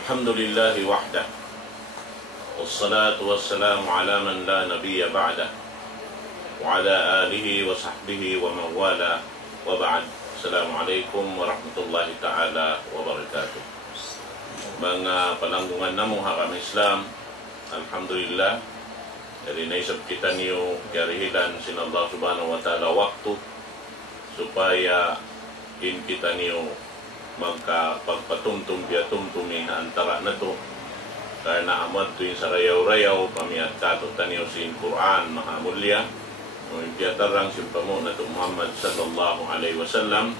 الحمد لله وحده والصلاة والسلام على من لا نبي بعده وعلى آله وصحبه ومن والاه وبعد. Assalamualaikum warahmatullahi ta'ala wabarakatuh. Mga pananggungan namo hakam Islam, alhamdulillah, dari naisab kita niyo karihilan sin Allah subhanahu wa ta'ala waktu supaya in kita niyo magkapagpatumtum biyatumtumi na antara na to karena amad to yung sa rayaw-rayaw pamiyat kato taniyo sin Quran mahamulya o impiyatarang simpamo na to Muhammad sallallahu alaihi wasallam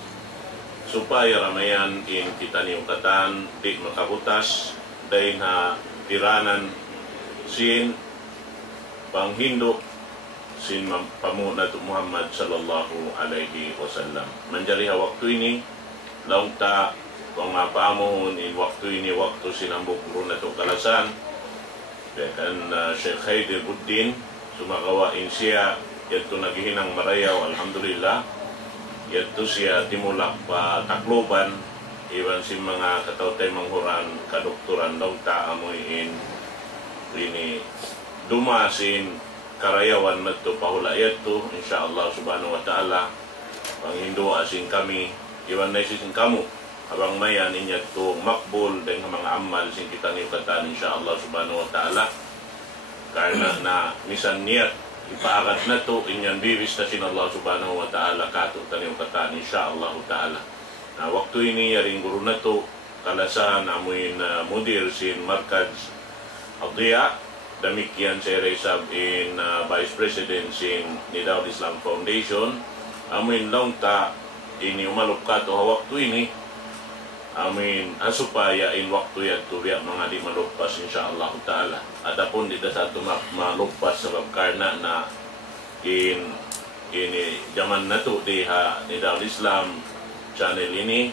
supaya ramayan in kita niyo katan di makabutas dahil na tiranan sin panghindo sin pamuna to Muhammad sallallahu alaihi wasallam. Manjariha waktu ini laung ta kung mapaamon in waktu ini waktu sinambok guru na to kalasan kan Sheikh Haidir Buddin sumakawain siya yato naghihinang marayaw alhamdulillah yato siya timulak pa takloban iwan si mga katawtay manghuran kadoktoran laung ta amoy ini dumasin karayawan nato pahula yato insyaallah subhanahu wa ta'ala panghindo asin kami iwan na isin kamu abang mayan inyat to makbul dan mga amal sin kita ni katan insyaallah subhanahu wa ta'ala karena na misan niat ipaagat na to inyan biris na sin Allah subhanahu wa ta'ala kato taniw katan insyaallah ta'ala na waktu ini yaring guru na to kalasan amuin mudir sin markaz Adhiya demikian saya resab in Vice President sin Nidawat Islam Foundation amuin long ta ini umalup ka to waktu ini amin supaya in waktu yan to biya mga di malupas insyaallah ta'ala. Adapun di satu malupas sebab karena na ini zaman na to di Nidawat Islam channel ini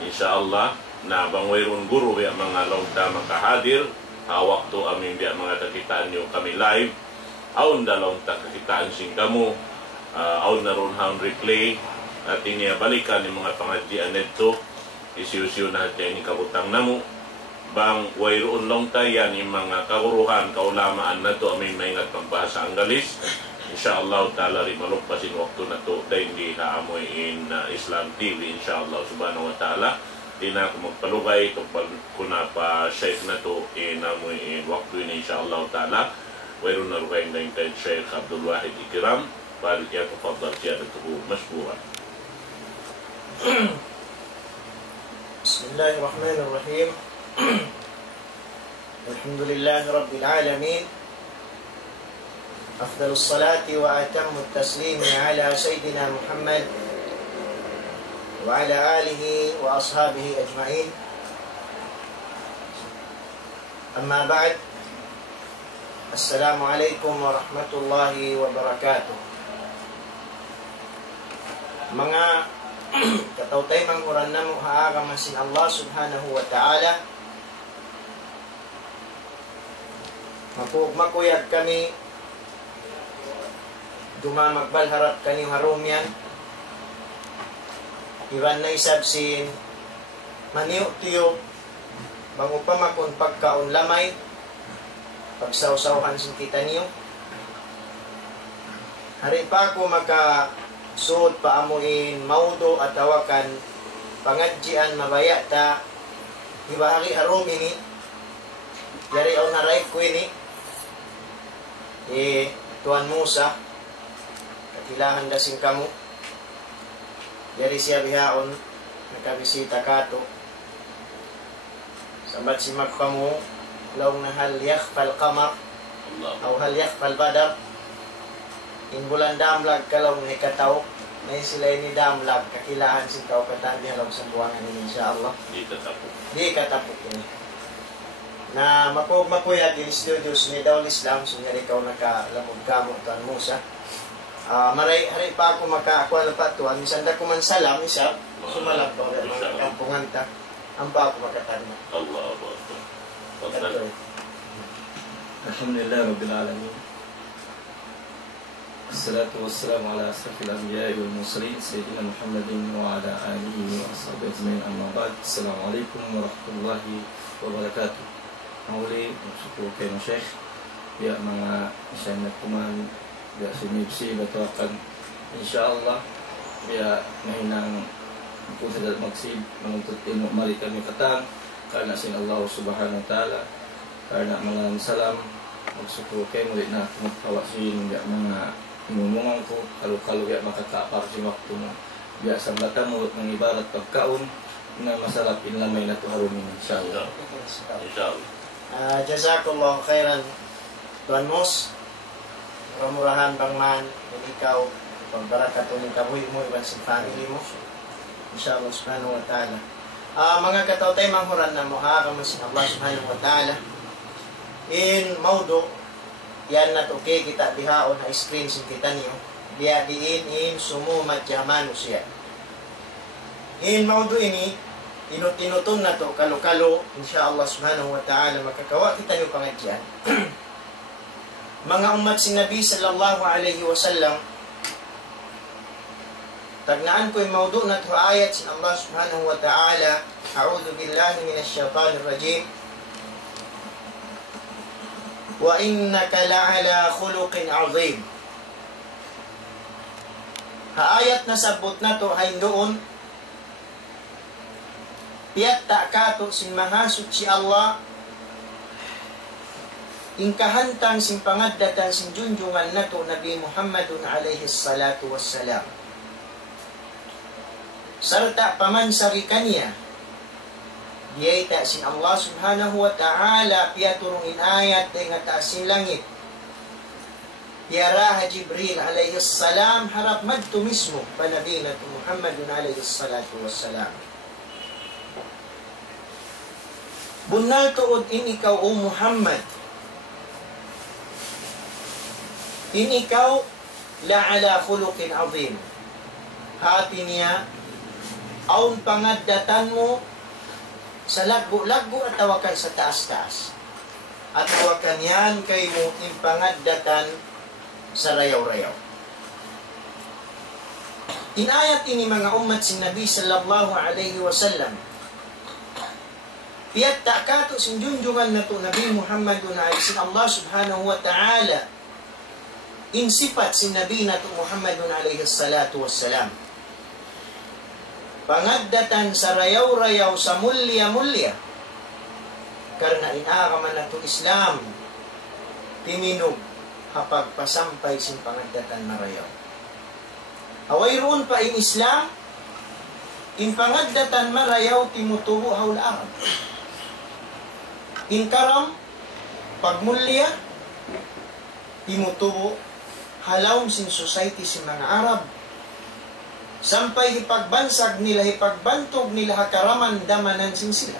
insyaallah na bangwayron guru biya mga longta makahadir waktu amin biya mga kakitaan nyo kami live aun dalong ta kakitaan sing kamu aun naroon haun replay at iniabalikan yung mga pangadjian nito isiyo-siyo na dyan yung kabutang namo bang wayroon long tayan yung mga kaguruhan kaulamaan na to amin maingat pagbahasa Anggalis insyaallah ta'ala rin malupasin waktu na to dahil hindi haamoy in Islam TV insyaallah subhanahu wa ta'ala di na ako magpalugay tungkol kuna pa Sheikh na to inamoy in waktu ini insyaallah ta'ala wayroon na rugay na yung Sheikh Abdul Wahid Ikram balik ya tafadhal siya ito masbuhan. Bismillahirrahmanirrahim. Alhamdulillah Rabbil Alamin. Afdalus salati wa atammu taslimi ala Sayyidina Muhammad wa ala alihi wa ashabihi ajma'in. Amma ba'd. Assalamu alaikum warahmatullahi wabarakatuh. Mga katawtay manghuran na muhaagamasin Allah subhanahu wa ta'ala makuyag kami dumamagbalharap kanyang harumyan iwan na isabsin maniw tiyo mangupamakon pagkaon lamay pagsawsawhan sin kita niyo hari pa ako suod paamuin maudo at tawakan pangadjian mabayata ibahagi arom ini yari on naray ko ini Tuan Musa katilahan dasing kamu yari siya bihaon nakabisita kato sabat simak kamu laung na hal yakhfal qamar o hal yakhfal badar in bulan damlag kalaw na ikataw na sila ni damlag kakilaan si kau katan di halang sambuangan ini insyaallah di katapok ini na mapuyat in studios ni Nidawat Islam sunyari kau nakalamog kamo Tuan Musa maray hari pa ako makakuha na patuan misan da ko man salam isa sumalap pa mga kampungan ta ang pa ako makatanong Allahu Akbar. Alhamdulillah Rabbil Alamin. الصلاة والسلام على أشرف الأنبياء والمرسلين سيدنا محمد وعلى آله وصحبه أجمعين أما بعد السلام عليكم ورحمة الله wabarakatuh. Muli bersyukur kay Syekh ya mga isang nagkuman ya sumipsi batawakan insyaallah ya mahinang kung sa magsib manuntut ilmu mari kami katang karena sin Allah subhanahu wa ta'ala karena malang salam bersyukur kay muli na magpawasin ya mga inumungan ko kalau ya makatapar si waktu mo ya sambatan mo ng ibarat pagkaon na masarap inlamay na tuharumin insyaallah. Jazakallah khairan Tuan Mus, murah-murahan Bang Man dan ikaw pagbarakat ulit kabuhi mo iban sa family mo insyaallah subhanahu wa ta'ala. Mga katautay manghuran na muha kamasin Allah subhanahu wa ta'ala in maudo yan na okay kita dihaon na screen sin kita niyo biya diin in sumumat jamanu siya in maudo ini inut-inutun na to kalo-kalo insyaallah subhanahu wa ta'ala makakawa kita niyo pangadyan mga umat si Nabi sallallahu alaihi wasallam tagnaan ko yung maudo na to ayat sin Allah subhanahu wa ta'ala a'udhu billahi minash shaitanir rajim wa innaka la'ala khuluqin 'azim. Ayat na sabot na to ay doon piyat ta kato sin mahasud si Allah ingkahantang sin pangaddatan sin junjungan nato Nabi Muhammadun alaihi salatu wassalam sarta pamansari kaniya diyaita sin Allah subhanahu wa ta'ala piyaturungin ayat day nga taasin langit piyaraha Jibril alayhi salam harap madto mismo panabi na Muhammadun alayhi salatu wassalam bunal tuod in ikaw o Muhammad in ikaw la'ala khuluqin azim hati niya aun pangaddatan mo sa lagbo-lagbo at tawakan sa taas-taas. At tawakan yan kay mo impangaddatan sa rayaw-rayaw. Inayat ini mga umat si Nabi sallallahu alaihi wasallam. Piyat ta'kato sinjunjungan na to Nabi Muhammadun alaihi Allah subhanahu wa ta'ala. Insifat si Nabi na to Muhammadun alaihi salatu wassalam. Pangaddatan sa rayaw-rayaw sa mulya-mulya karena inaaraman na ito Islam timinog kapag pasampay sin pangaddatan na rayaw away roon pa in Islam in pangaddatan marayaw timutubo haul Arab in karam pagmulya timutubo halawm sin society sin mga Arab sampay hipagbansag nila, hipagbantog nila hakaraman damanan sin sila.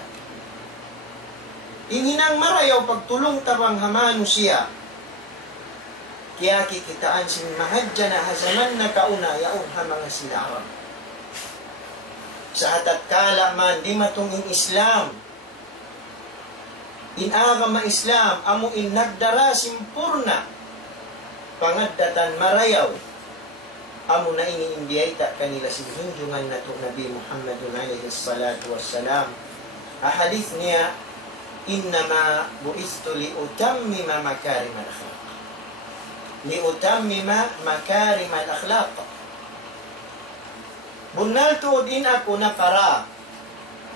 Inhinang marayaw pagtulong tabang hamano siya. Kaya kikitaan sin mahadya na hazaman na kauna yaong hamanga sila Arab. Sa hatat kala man di matungin Islam. Inagama Islam amo in nagdara simpurna pangaddatan marayaw amo na iniimbiyayta kanila si junjungan na to Nabi Muhammadun alaihi salatu wassalam. Hadith niya, innama bu'istu liutammima makarim al-akhlaq. Liutammima makarim al-akhlaq. Bunal tuodin ako na para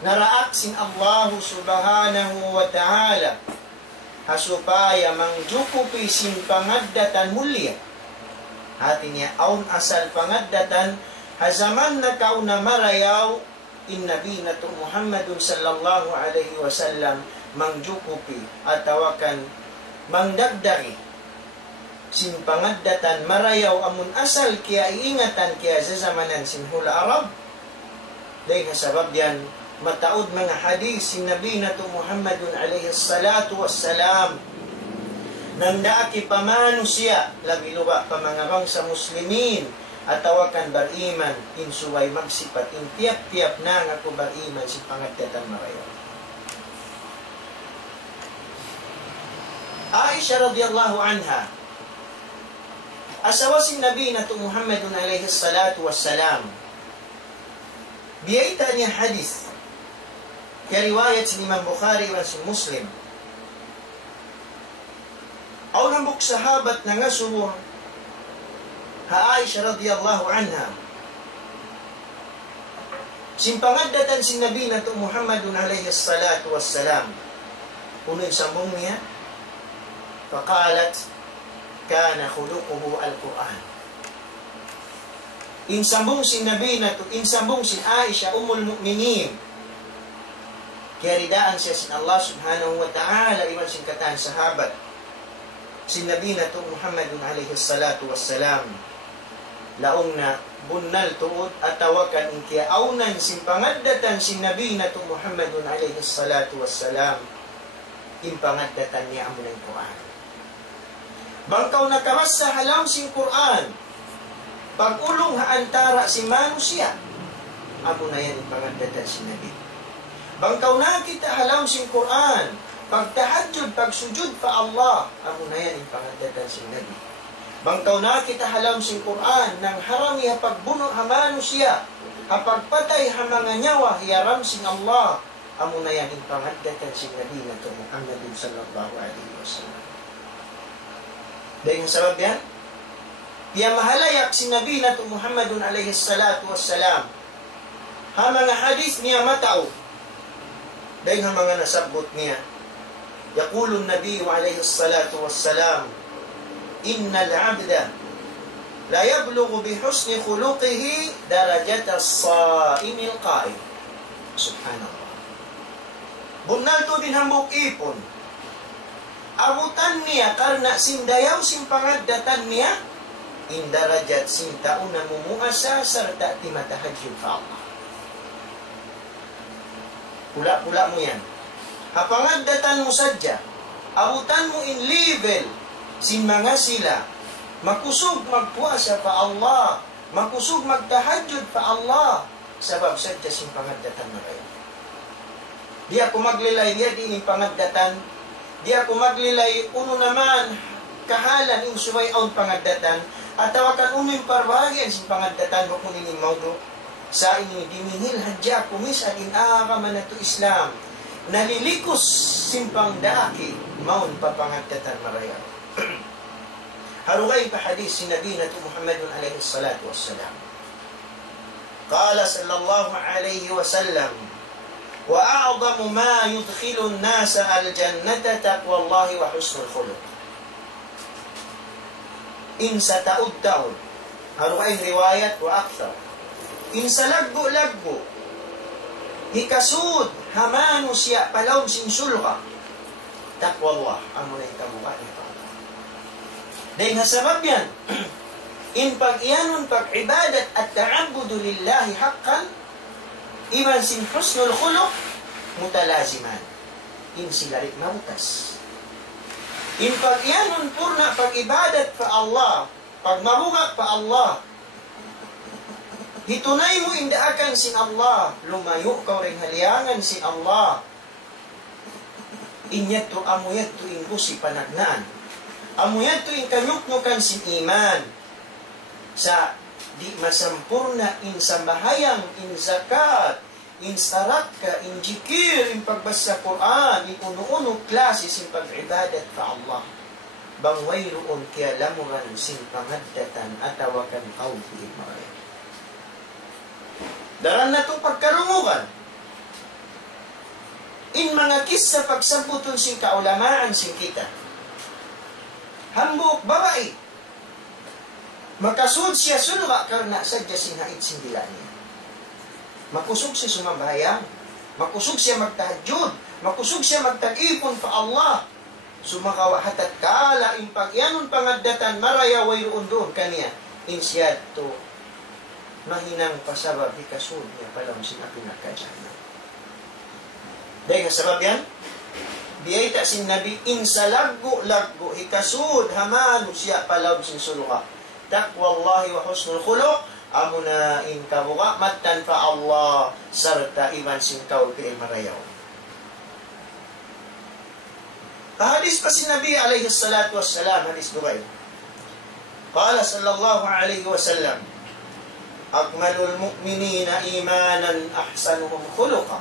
naraak sin Allah subhanahu wa ta'ala hasupaya mangjukupi sin pangaddatan mulya hati niya aun asal pangaddatan hazaman na kauna marayaw in Nabi na to Muhammadun sallallahu alaihi wasallam mangjukupi at tawakan mangdagdari sin pangaddatan marayaw amun asal kaya iingatan kaya sa zamanan sin hula Arab dahil sabab yan mataod mga hadis sin Nabi na to Muhammadun alaihi salatu wassalam nang daaki pamano siya labi luba pa mga bangsa muslimin at tawakan bariman insuway magsipat in tiap-tiap na nga ko bariman si pangaddatan marayaw. Aisha radhiyallahu anha asawasin Nabi na to Muhammadun alaihi salatu wassalam. Biyaita niya hadith. Kaya riwayat si Imam Bukhari wa si Muslim. Aw nambuk sahabat na nga suruh ha Aisha radhiyallahu anha. Simpangadatan si Nabi na to Muhammadun alaihi salatu wassalam. Punoy sambong niya. Faqalat, kana khuluquhu al-Quran. Insambong si Nabi na to, insambong si Aisha, umul mu'minin. Kaya ridaan siya sin Allah subhanahu wa ta'ala, iwan sin kataan sahabat. Si Nabi na to Muhammadun alaihi salatu wassalam. Laong na bunnal tuod at tawakan inkiya aunan simpangaddatan si Nabi na to Muhammadun alaihi salatu wassalam. Impangaddatan niya ang munang Quran. Bangkaw nakamas sa halam sing Quran. Pag-ulong haantara si manusia. Amo na yan impangaddatan si Nabi. Bangkaw na kita halam sing Quran. Pagtahajud, pagsujud pa Allah. Amo na yan impangaddatan si Nabi. Bangkaw na kita halam sing Quran. Nang harami hapagbuno ha manusia. Hapagpatay ha mga nyawa hiyaram sing Allah. Amo na yan impangaddatan si Nabi na to Muhammadin sallallahu alaihi wasallam. Dahil sabab yan, piya mahalayak si Nabi na to Muhammadun alaihi salatu wassalam. Ha mga hadith niya matao. Dahil ha mga nasabot niya. Yaqulun Nabi alaihi salatu wassalam, innal abda la yablughu bihusni khuluqihi darajata as-sa'imil qa'im. Subhanallah. Bunal to din hambok ipon. Abutan niya karena sindayaw simpangaddatan niya indarajat sintauna mumuasa serta timatahajud fa Allah. Pula-pula mo yan. Hapangaddatan mo sadya. Abutan mo in level sin mga sila. Makusog magpuasa pa Allah. Makusog magtahajud pa Allah. Sabab sadya simpangaddatan na kayo. Di ako maglilay niya di impangaddatan. Di ako maglilay, uno naman, kahalan yung suway ang pangaddatan, at tawakan uno yung parbagian sa pangaddatan, mo kunin yung maudo, sa inyo, dimihil hadya, kumis at inakaman na to Islam, nalilikos simpang daaki, maun papangaddatan maraya. Harugay pa hadis si Nabi na to Muhammadun alaihi salatu wassalam. Qala sallallahu alaihi wasallam, وَأَعْظَمُ مَا يُدْخِلُ النَّاسَ الْجَنَّةَ تَقْوَى اللَّهِ وَحُسْنُ الْخُلُقِ. إن ستؤدعون هرغين رواية وأكثر إن سلقوا hikasud hamanu siya palaw sin sulga taqwa Allah amo na ikabuan ito. Dahil nga sabab yan in pag-iyanon pag-ibadat at ta'abudu lillahi haqqan iban sin husnul khuluq mutalaziman in silarit mabutas. In pag-iyanon purna pag-ibadat pa Allah, pag-mabuga pa Allah, hitunay mo indaakan sin Allah, lumayo ka rin haliangan sin Allah, inyat to amuyat to imbusi panagnaan, amuyat to inkanyuknukan sin iman, sa di masampurna in sambahayang, in zakat, in saraka, in jikir, in pagbasa Quran, in uno-uno klase sin pag-ibadat pa Allah. Bangway roon kaya lamuran sin pangaddatan atawakan kawfihim maray. Daran na itong pagkarungugan. In mga kisa pagsamputon sin kaulamaan sin kita. Hambuk babae. Makasud siya sulwa karena sadya sinait sindila niya. Makusog siya sumabahayang. Makusog siya magtahajud. Makusog siya magtag-ipon pa Allah. Sumakawahatat kala in pagyanon pangaddatan maraya way roon doon kaniya. Insyad to mahinang pasabab hikasud niya palang sinapinagkadyanan. Dahil nga sabab yan, biyay ta sin Nabi insalaggo-laggo hikasud hamanu siya palang sin suluka. Taqwallahi wa husnul khuluq amuna in kabuka matan pa Allah serta iman sin kaul ke marayaw. Hadis pa si Nabi alaihi salatu wassalam, hadis Bukhari. Qala sallallahu alaihi wasallam, akmalul mu'minina imanan ahsanuhum khuluqa.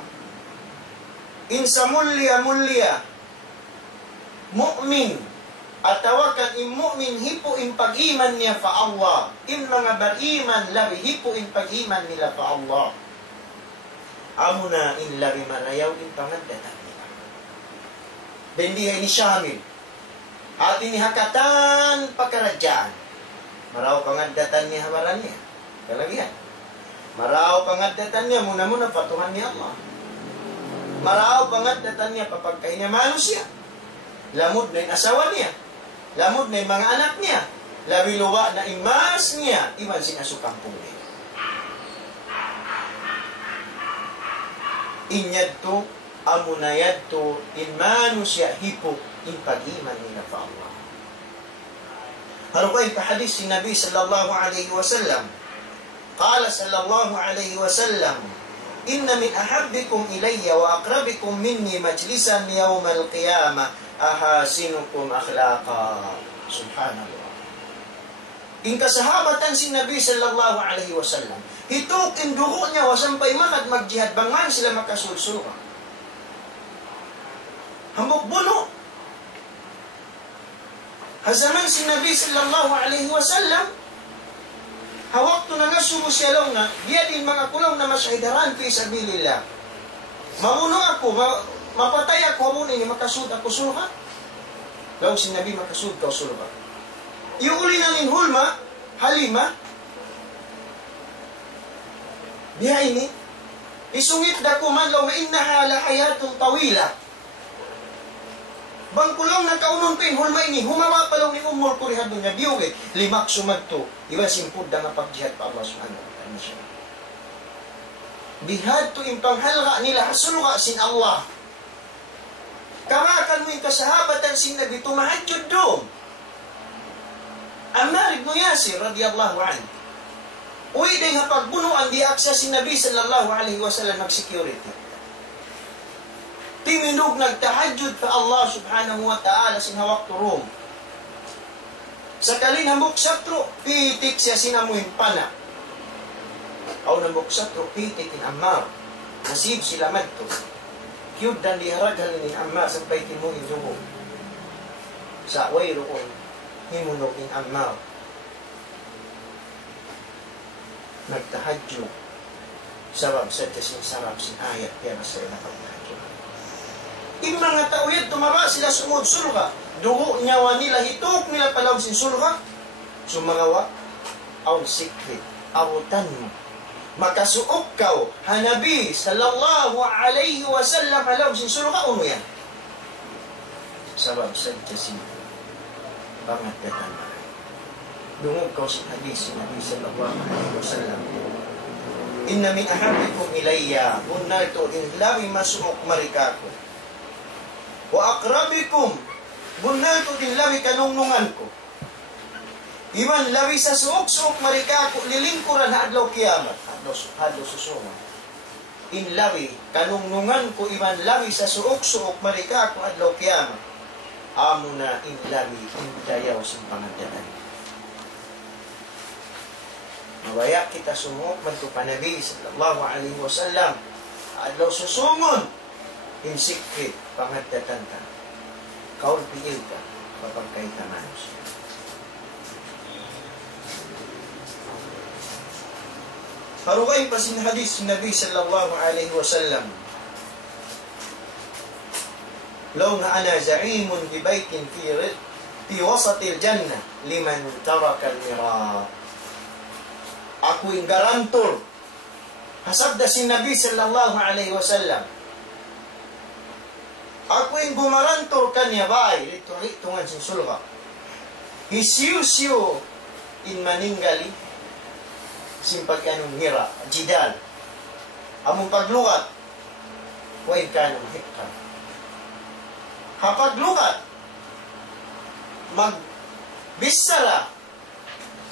Insa mulya mu'min atawa kan mu'min hipo in pag-iman niya fa Allah. In mga bariman labi hipo in pag-iman nila fa Allah. Amuna in labi marayaw in pangandatan nila. Bendihay ni Syamil. At inihakatan pagkaradyaan. Maraw pangandatan niya hawaran niya. Kalagihan. Maraw pangandatan niya muna-muna patuhan niya Allah. Maraw pangandatan niya papagkain niya manusia. Lamod na yung asawa niya. Lamod na yung mga anak niya. Labi-luwa na imas niya. Iwan sinasukang puli. Inyadto, amunayadto, inmanu siya hipo, impag-iman nila pa Allah. Harukay kahadis si Nabi sallallahu alaihi wasallam. Qala sallallahu alaihi wasallam, inna min ahabbikum ilayya wa aqrabikum minni majlisan yawmal qiyamah ahasinukum akhlaqa. Subhanallah. In kasahabatan si Nabi sallallahu alaihi wasallam, hitok in dugo niya wasampay man at magjihad bangan sila makasulsulwa. Hambok buno. Hazaman si Nabi sallallahu alaihi wasallam, hawak to na nasubo siya lang na, diya din mga kulang na masyahidaran fi sabilillah. Mamuno ako, mapatay ako, hamun ini makasud ako sulha. Law si Nabi makasud ka sulha. Iuli na nin hulma, halima, diya ini, isungit da ko man law na innaha la hayatun tawila. Bangkulong na kaunon pin hulma ini, humawa pa lang ni umur kurihad niya, biyugit, limak sumadto, iwa simpud da nga pagjihad pa Allah subhanahu wa ta'ala siya. Bihad to impanghalga nila, hasulga sin Allah. Kamakan mo yung kasahabatan sin Nabi, tumahadjud doon. Ammar ibn Yasir, radiyallahu anhu. Uy, din nga pagbunuan, di aksa sin Nabi sallallahu alaihi wasallam mag-security. Timinog nagtahajjud pa Allah subhanahu wa ta'ala sinhawak turong. Sa kalin hambok satro, pitik siya sinamuhin pana. Aw nambok satro, pitik in Ammar. Nasib sila madto. Kiyod dan diharagal ni Ammar sampay timuhin dugo. Sa way roon, himunog in Ammar. Nagtahajjud. Sabab sa kasing sarap sin ayat kaya masaya na pagtahajjud. Yung mga tao yan, tumaba sila sumud sulga. Dugo nyawa nila, hitok nila palaw sin sulga. Sumangawa, aw sikrit, awutan mo. Makasuok kaw, hanabi, sallallahu alaihi wasallam, palaw sin sulga, uno yan. Sabab sadya sin bangat katama. Dungog kaw sin hadis, sin Nabi sallallahu alaihi wasallam. Inna min ahabbikum ilayya, bunal to, in labi masuok marikako. Wa akrabikum, bunal to din lawi kanungnungan ko. Iman lawi sa suok-suok marika ko, lilingkuran na adlaw kiamat. Adlaw susungan. In lawi kanungnungan ko, iman lawi sa suok-suok marika ko, adlaw kiamat. Amo na in lawi, in dayaw sa pangandaan. Mawaya kita sumuk man to panabi sallallahu alaihi wasallam. Adlaw susungon. In secret, pangadatan ka. Kaul piil ka, kapag kayo tamanos. Harukay pa sin hadis Nabi sallallahu alaihi wasallam. Law na ana za'imun bi baytin fi wasatil jannah liman taraka al-mira. Ako yung garantor. Hasabda sin Nabi sallallahu alaihi wasallam. Ako yung gumarantor kanya bay, ito nga sin sulga. Isiyo in maninggali, simpag kanong hira, jidal. Among paglukat, huwag ka ng hikka. Hapaglukat, magbisala,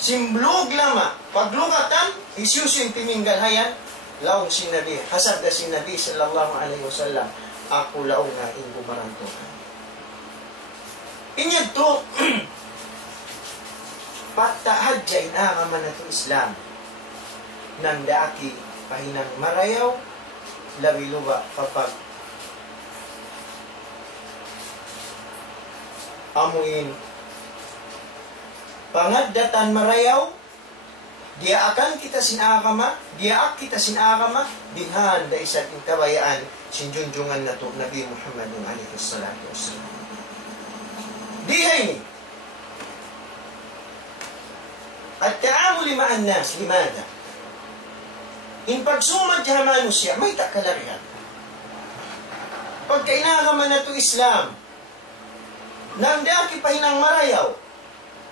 simblog lama, paglukatan, isiyo yung tininggalhayan, laong sinabi, hasad na sinabi sallallahu alaihi wasallam, ako lao nga in gumaranto. Inyad to, patahadya inakaman na ito Islam nang daaki pahinang marayaw labi-luba kapag amuin pangaddatan marayaw dia akan kita sinakama kita sinakama dinhan da isat intabayaan sinjunjungan na to Nabi Muhammad alaihi salatu wassalam dihay ni at-ta'amuli ma'an nas limada in pagsumad sa manusia may takalarihan pagka inakama na to Islam nang daki pahinang marayaw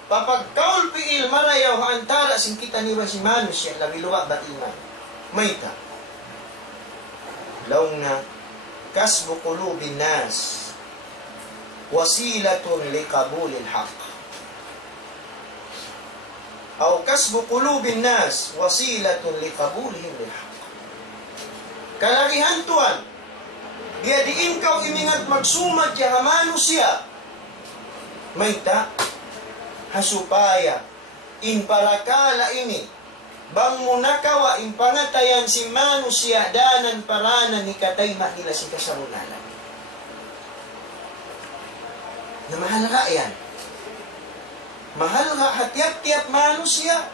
papagkaul piil marayaw antara sin kita niwa si manusia labiluwa batiman mayta laung na kasbu qulubin nas wasilatun liqabulil haq aw kasbu qulubin nas wasilatun liqabulihim bil haq kalagihan tuan dia diin kau imingat magsumad ya manusia mayta hasupaya in parakala ini bang munakawa in pangatayan si manusia danan paranan ni katayma nila si kasarunalan na mahal ka yan mahal ka hatiap-tiap manusia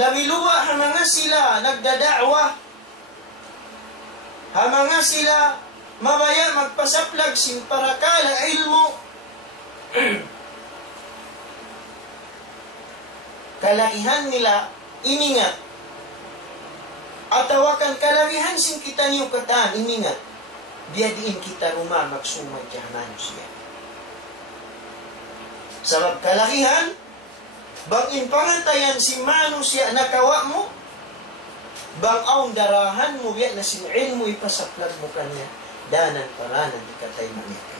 labiluwa hamanga sila nagdada'wa hamanga sila mabaya magpasaplag sin parakala ilmu kalahihan nila iningat atawakan kalahihan sin kita niyo kataan iningat dia diin kita rumah magsumad kaya manusia sabab kalahihan bang inpangantayan si manusia nakawa mo bang aung darahan mo biya na sin ilmu ipasaplag mo kanya danan paranan ikatay manika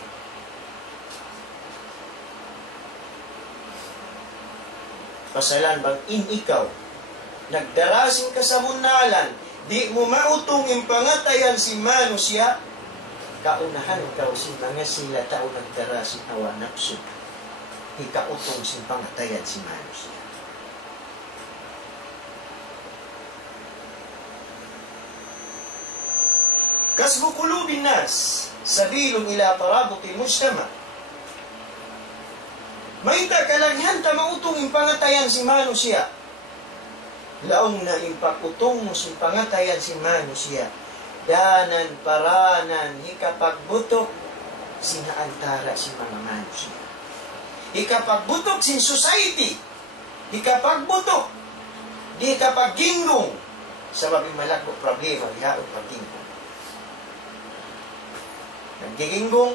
pasalan bang in ikaw nagdarasin ka sa munalan di mo mautong impangatayan si manusia kaunahan ikaw si mga sila tao nagdarasin awa napso ikautong si pangatayan si manusia kasbu qulubin nas sabilun ila tarabuti mujtama may takalaghan ta mautong impangatayan si manusia. Laong na impakutong mo si pangatayan si manusia. Danan paranan ikapagbutok sinaantara si mga manusia. Ikapagbutok sin society. Ikapagbutok. Di kapaginggong. Sabab malako problema dihaon paginggong. Naggiginggong,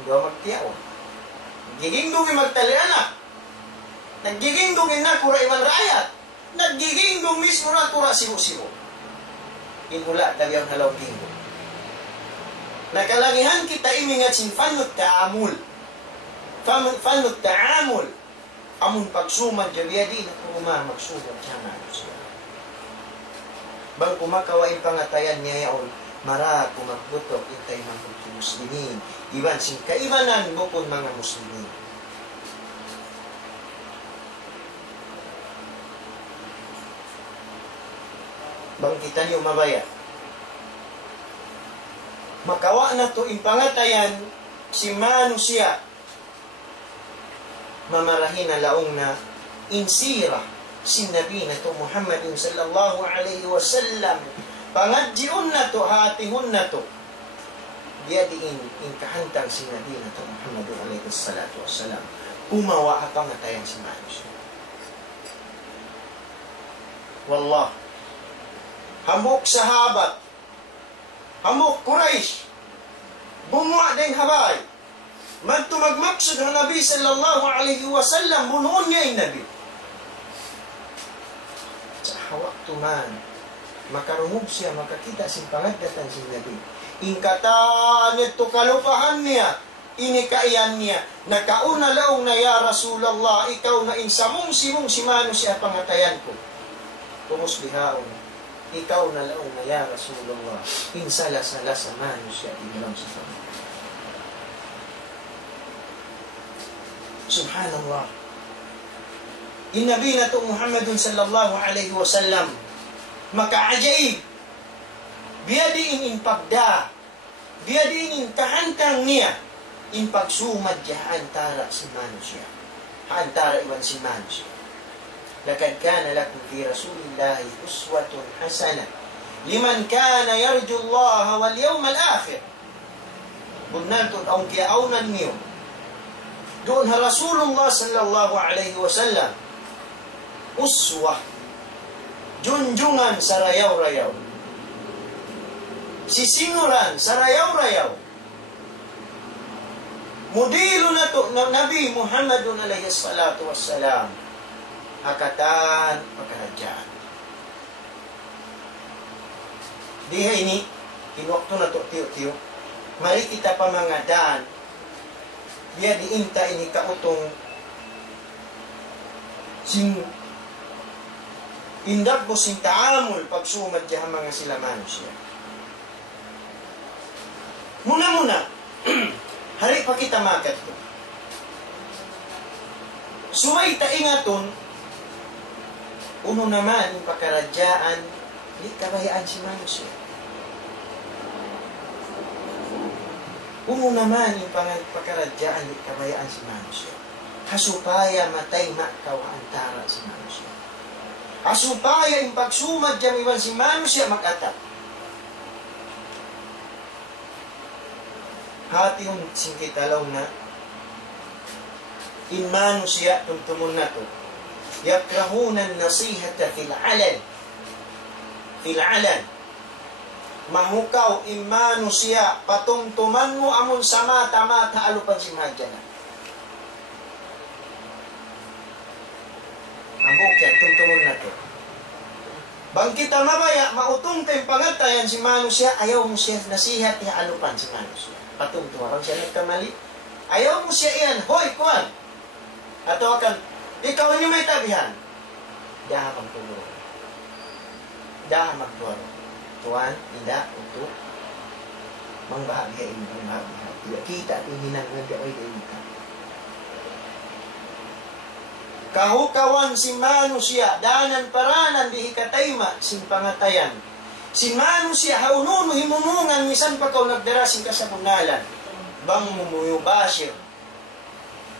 hindi magtiyaw. Naggiginggong magtalianak. Naggiginggong na kura iman rakyat. Naggiginggong mismo na kura sibo-sibo. Inula tabi ang halaw ginggong. Nakalangihan kita imingat sin fanut ta'amul. Fanut ta'amul. Amun pagsumad jabiyadi na kuruma magsumad siya manusia. Bang kumakawain pangatayan niya yaon, mara kumagbutok intay mga muslimin. Iban sin kaibanan bukod mga muslimin. Bang kita niyo mabaya. Makawa na to impangatayan si manusia. Mamarahin na laong na insira si Nabi na to Muhammadin sallallahu alaihi wasallam. Pangadjiun na to, hatihun na to. Dia diin inkahantang si Nabi na to Muhammadin alaihi salatu wassalam. Umawa ang pangatayan si manusia. Wallah. Hamok sahabat, hamok Quraish, bumuha din habay. Magtumagmaksud ang Nabi sallallahu alaihi wasallam, bunuon niya yung Nabi. Sa hawak tuman, makarumog siya, makakita sin pangadatan si Nabi. Ingkataan ito kalupahan niya, inikaian niya, nakauna laong na ya Rasulullah, ikaw na insamong simong si mano siya pangatayan ko. Pumuslihaon. Ikaw na laong na ya Rasulullah, insala-sala sa manusia ilang sa sama. Subhanallah. Nabi na to Muhammadun sallallahu alaihi wasallam makaajaib biya diin in pagda biya diin in kahantang niya in pagsumad niya antara si manusia antara iwan si manusia. Lakad kana lakum fi rasulillahi uswatun hasanah liman kana yarju Allah wal yawmal akhir. Bunalton ang kiaunan niyo doon ha Rasulullah sallallahu alaihi wasallam uswah junjungan sa rayaw-rayaw sisinguran sa rayaw-rayaw modelo na to ng Nabi Muhammadun alayhi salatu wassalam hakatan pagkaradyaan diha ini inwakto na to tiyo-tiyo mari kita pamangadaan biya diinta ini kautong sing indak mo sing taamul pagsumad diya mga sila manusia. Muna hari pa kita makat to. Suway ta ingaton uno naman yung pakaradyaan di kabayaan si manusia. Uno naman yung pakaradyaan di kabayaan si manusia. Hasupaya matay makaw antara si manusia. Hasupaya yung pagsumad dyan iwan si manusia makatap. Hati yung singkitalaw na in manusia tuntumun na to. Yakrahunan nasihata fil alan. Fil alan. Mahukaw in manusia patungtuman mo amon sa mata-mata alupan si madya na. Ambok yan, tuntumun na to. Bang kita mabaya, mautong kayong pangatayan si manusia, ayaw mo siya nasihat niya alupan si manusia. Patungtuman. Bang siya nagkamali, ayaw mo siya iyan, hoy, kuwan. Ato akan, ikaw niyo may tabihan. Daha magtulong. Daha magtulong. Tuan, tidak untuk membahagiakan. Tidak kita ingin nagawin kita. Kahukawan si manusia, danan paranan di ikatayma, sin pangatayan. Si manusia, haunun himumungan, misan pa kau nagdarasing ka sa munalan. Bang mumuyubasir.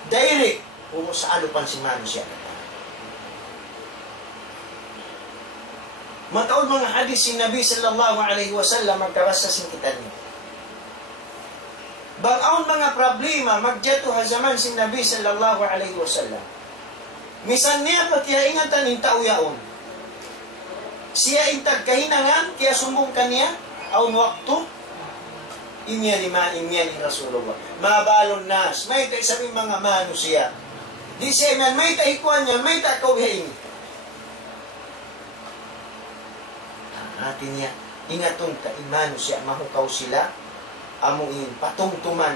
Direct, umusalupan si manusia. Mataon mga hadis si Nabi sallallahu alaihi wasallam magkabasa sin kita niyo. Bang-aon mga problema, magjato ha zaman si Nabi sallallahu alaihi wasallam. Misan niya pa kaya ingatan yung tauyaon. Siya intag kahinangan, kaya sumbong kaniya, aun waktu, inya ni Rasulullah. Mabalon nas, may tayo sabi mga manusia. Di siya man, may tayo ikuan niya, may tayo kawihain. Atin niya, ingatong ka, manusia, mahukaw sila, amuin, patungtuman.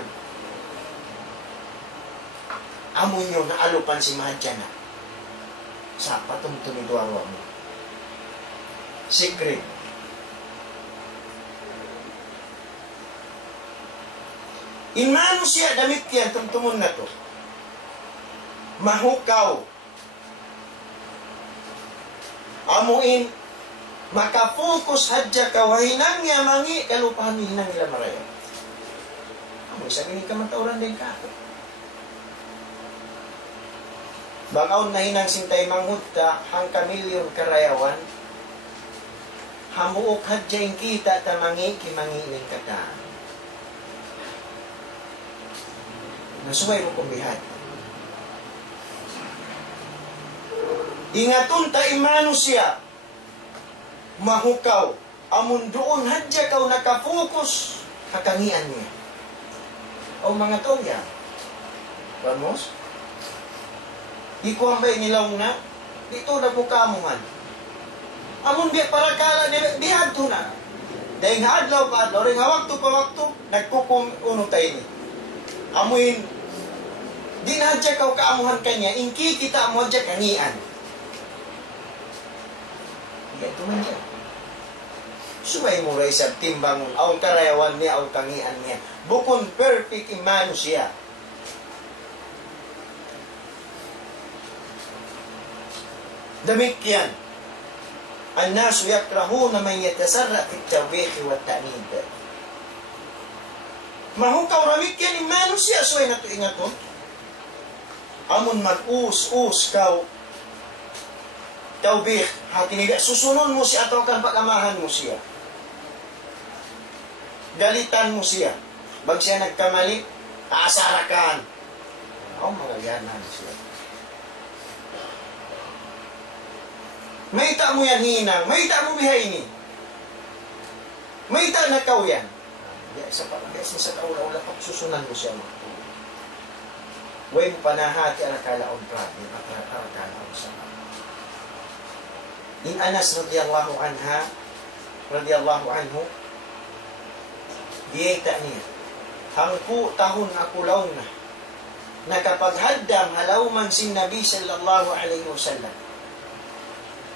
Amun nyo, naalupan si Mahadya na. Sa patungtumi duwarwa mo. Secret. In manusia, damit yan, tungtumun na to. Mahukaw. Amuin, makafokus hadya kawahinang niya mangi, kalupahan nilang nila marayo. Amoy, sa gini ka matauran din ka. Bakaon na hinang sintay manghutta, hang kamilyon karayawan, hamuok hadya yung kita tamangi, kimangi ng kataan. Nasuway mo kumbihat. Ingatun ta imano siya, mahukaw, amun doon hadya kaw nakafokus, kakangian niya. O mga tongya, vamos? Ikuambay nilaw na, dito na po kamuhan. Amun biya para kala nila, bihad to na. Dahil hadlaw pa hadlaw, rin hawag to pawag nagkukum uno tayo ni. Amuin, di na hadya kaw kaamuhan kanya, inki kita mo hadya kangian. Ito man siya. Sumay mo rin sa timbang, aw karayawan niya, aw kangian niya. Bukon perfect imano siya. Demikian. An-nasu yakrahuna man yatasarra fi at-tawbih wa at-ta'nid. Mahukaw ramikyan ni manusia suway na ito ingaton. Amon mag-us-us kaw tawbih, hatiniga, susunon mo siya atau kan pagamahan mo siya. Galitan mo siya. Bag siya nagkamali, aasarakan. Mga ganan siya. Maita mo yan hinang, maita mo bihay ini. Maita na kaw yan. Isa pa lang, guys, sa kaula-ula, pagsusunan mo siya. Huwag mo panahati ang kalaon prabi, at kalaon sa mga. In Anas radiyallahu anhu, diyeta niya, hangku tahun aku law na kapag haddam halawman si Nabi sallallahu alaihi wasallam,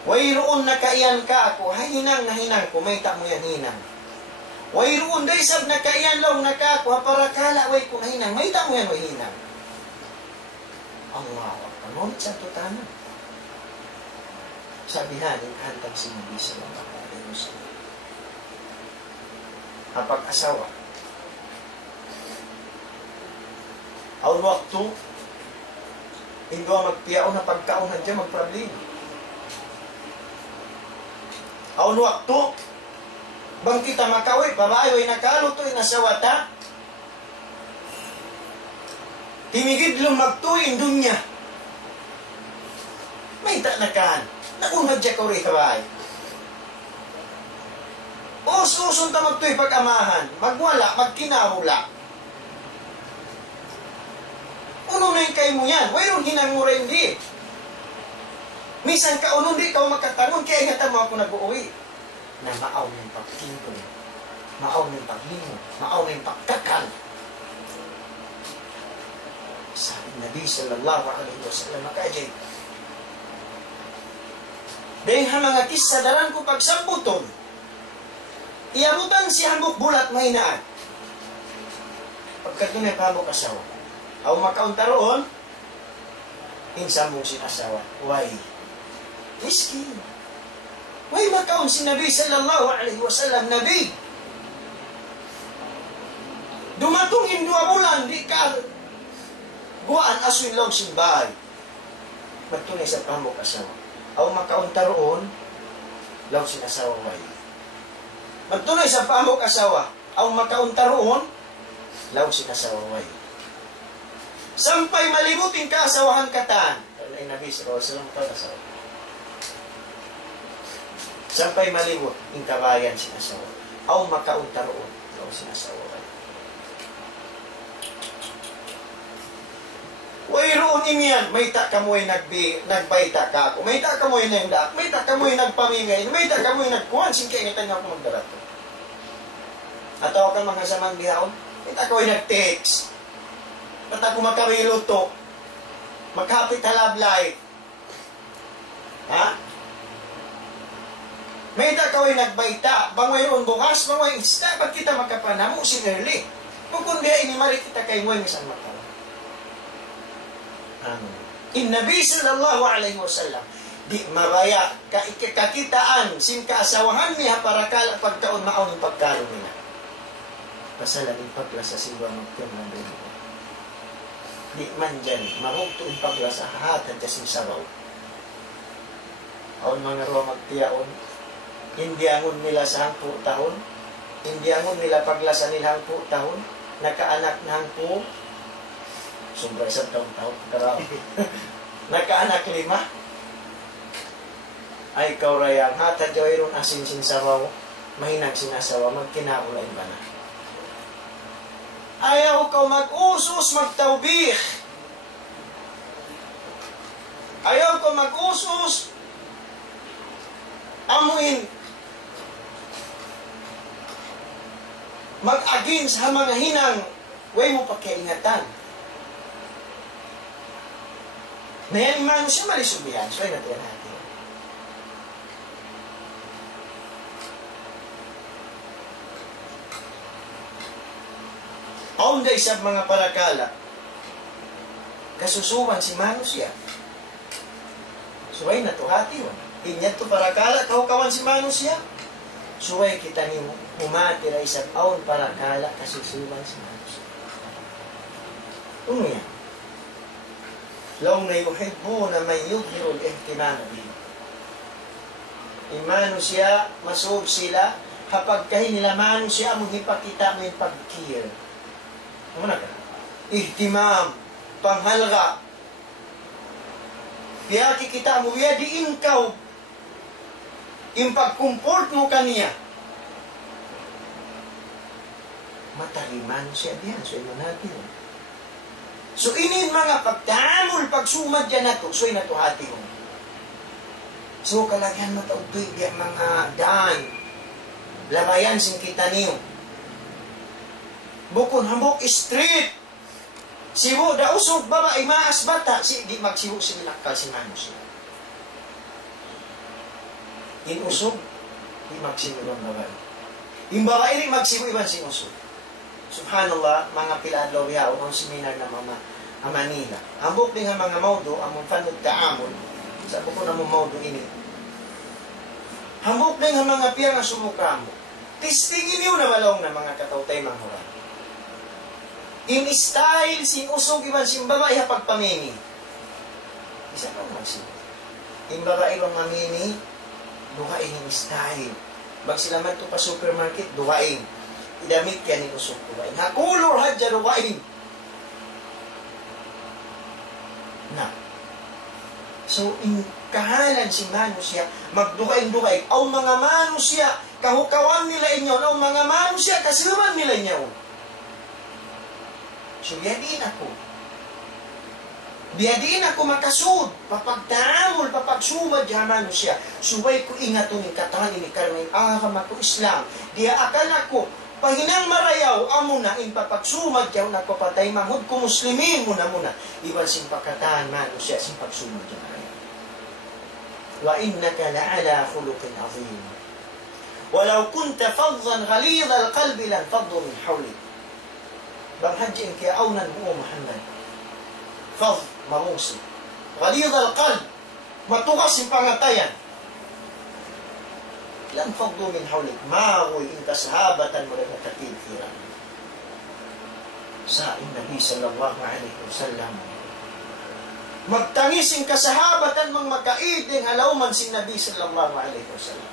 wayroon na kaiyan ka ako, hinang na hinang ko, may ta mo yan hinang. Wayroon day sab na kaiyan law na ka ako, para kala way ko na hinang, may ta mo yan way hinang. Allah, panunod sa tutana. Sabihan, hantang si Nabi sallallahu alaihi wasallam. Kapag asawa, aw waktu, hindi magpiyaw na pagkaon dyan, magproblema. Aw waktu, bang kita makaway, babae, way nakaluto, inasawata, timigid lum magtuin dunya. May tanakan, naunag dyan ko rin babae. Usun ta magtuy pag-amahan, magwala, magkinahula. Uno na yung kayo mo yan, wayroon hinang mo rin di. Minsan ka uno di ka makatangon, kaya ingatan mo ako nag-uwi. Na maaw na yung pagkindong, maaw na yung paglimo, maaw na yung pagkakal. Sabi Nabi sallallahu alaihi wasallam, makajay. Dahil mga kisadaran ko pagsambuton, iamutan si hambuk bulat mahinaan. Pagkatunay pa hambuk asawa. Aw makaunta roon, insa mong sinasawa. Why? Miskin. Why makaun si Nabi sallallahu alaihi wasallam, Nabi? Dumatong in 2 bulan, di ka buwan asoy lang simbahay. Pagtunay sa hambuk asawa. Aw makaunta roon, law sinasawa why? Magtunay sa pamok asawa, ang makaunta roon, law sinasawaway. Sampay malimutin ka asawahan katan. Ay Nabi sallallahu alaihi wasallam asawa. Sampay malimut, in kabayan sinasawa. Ang makaunta roon, law sinasawaway. Wayroon imiyan, may ta kamoy nagbayta ka ako, may ta kamoy nagdak, may ta kamoy nagpamingay, may ta kamoy nagkuhan, singkay nga nga ako magdarat ko. At ako kang mga samang bihaon, may ta kamoy nag-text, at ako magkawiluto, maghapit halablay. Ha? May ta kamoy nagbayta, bangwayon bukas, bangwayon isda, ba't kita magkapanamo sinirli? Kung kundi inimari kita kay Nguyen isang mata. In Nabi sallallahu alaihi wasallam, di mabaya kakitaan sin kaasawahan niya para pagtaon maon ng pagkaroon nila. Pasalan yung pagla sa simba magtiyong ng rin. Di man dyan, marugto yung pagla sa hatan dyan sin sabaw. Aon mga ruwa magtiyaon, hindi angon nila sa 10 taon, hindi angon nila pagla sa nilang 10 taon, nakaanak na 10, sobrang isang taon-taon, karaw. Nakaanak 5. Ay kaurayang, hatad jawairon asin sinsawaw, mahinag sinasawa, magkinaulay ba na? Ayaw ka mag-usos, magtawbih. Ayaw ka mag-usos, amuin, mag-agin sa mga hinang, way mo pagkaingatan. Nayan man siya malisubihan. So, ay natin natin. Aunday sa mga parakala, kasusuman si Mano siya. Suway na to hati. Inyat to para kala, kahukawan si manusia. Suway kita ni humati na isang aon para kala kasisuwan si manusia. Ano yan? Law na yuhibbuna man yudhiru al-ihtimam bihi. Manusia, masud sila, kapag kahin nila manusia, mo ipakita mo yung pag-care. Ano na ka? Ihtimam, panghalga. Kaya kikita mo, ya diin ka, yung pag-comport mo kaniya. Mataliman siya diyan, so ino natin. So inin mga pagdamol, pagsumad yan na to, so ino to hati mo. So kalagyan mo taugtoy diya mga daan, labayan sing kita niyo. Bukon hambok street, siwo da usog baba imaas bata, si di magsiwo si milakal si manos. In usog, di magsiwo ng babae. Yung babae rin magsiwo iban si usog. Subhanallah, mga piladlaw yaw, ang seminar na mga Manila. Ambok din ang mga maudo, ang fanod kaamon, sabi ko na mo maudo ini. Ambok din ang mga piyang ang sumukamo. Tistingin yun na malong na mga katautay mga hurang. In style, sing usog iban sing babae hapag pamini. Isa ka magsiwo. In babae bang mamini, dukain yung style. Bag sila man ito pa supermarket, dukain. Idamit yan yung usog dukain. Hakulor hadya dukain. Na. So, in kahalan si manusya, magdukain-dukain. Ang mga manusya, kahukawan nila inyo. Ang mga manusya, kasiluman nila inyo. So, biyadiin ako. Biyadiin ako makasud. Papagdamol, papagsumad yung manusya. Subay ko ingato ni katani ni Karmin. Aham ako Islam. Diya akan ako. Pahinang marayaw, amo na in papagsumad yaw na papatay mahod ko muslimin muna. Iwan sing pagkataan manusya, sing pagsumad yaw. Wa innaka la'ala khuluqin azim. Walau kunta faddan ghalid al-qalbi lan faddu min hawlik. Bang hadjin kaya awnan mo Muhammad. Fadh, mamusi. Ghalid al-qalb, matukas yung pangatayan. Lan faddu min hawlik. Magoy inta sahabatan mo rin nakatitiran. Sa Nabi sallallahu alaihi wasallam. Magtangis yung kasahabatan mang magkaiding halawman si Nabi sallallahu alaihi wasallam.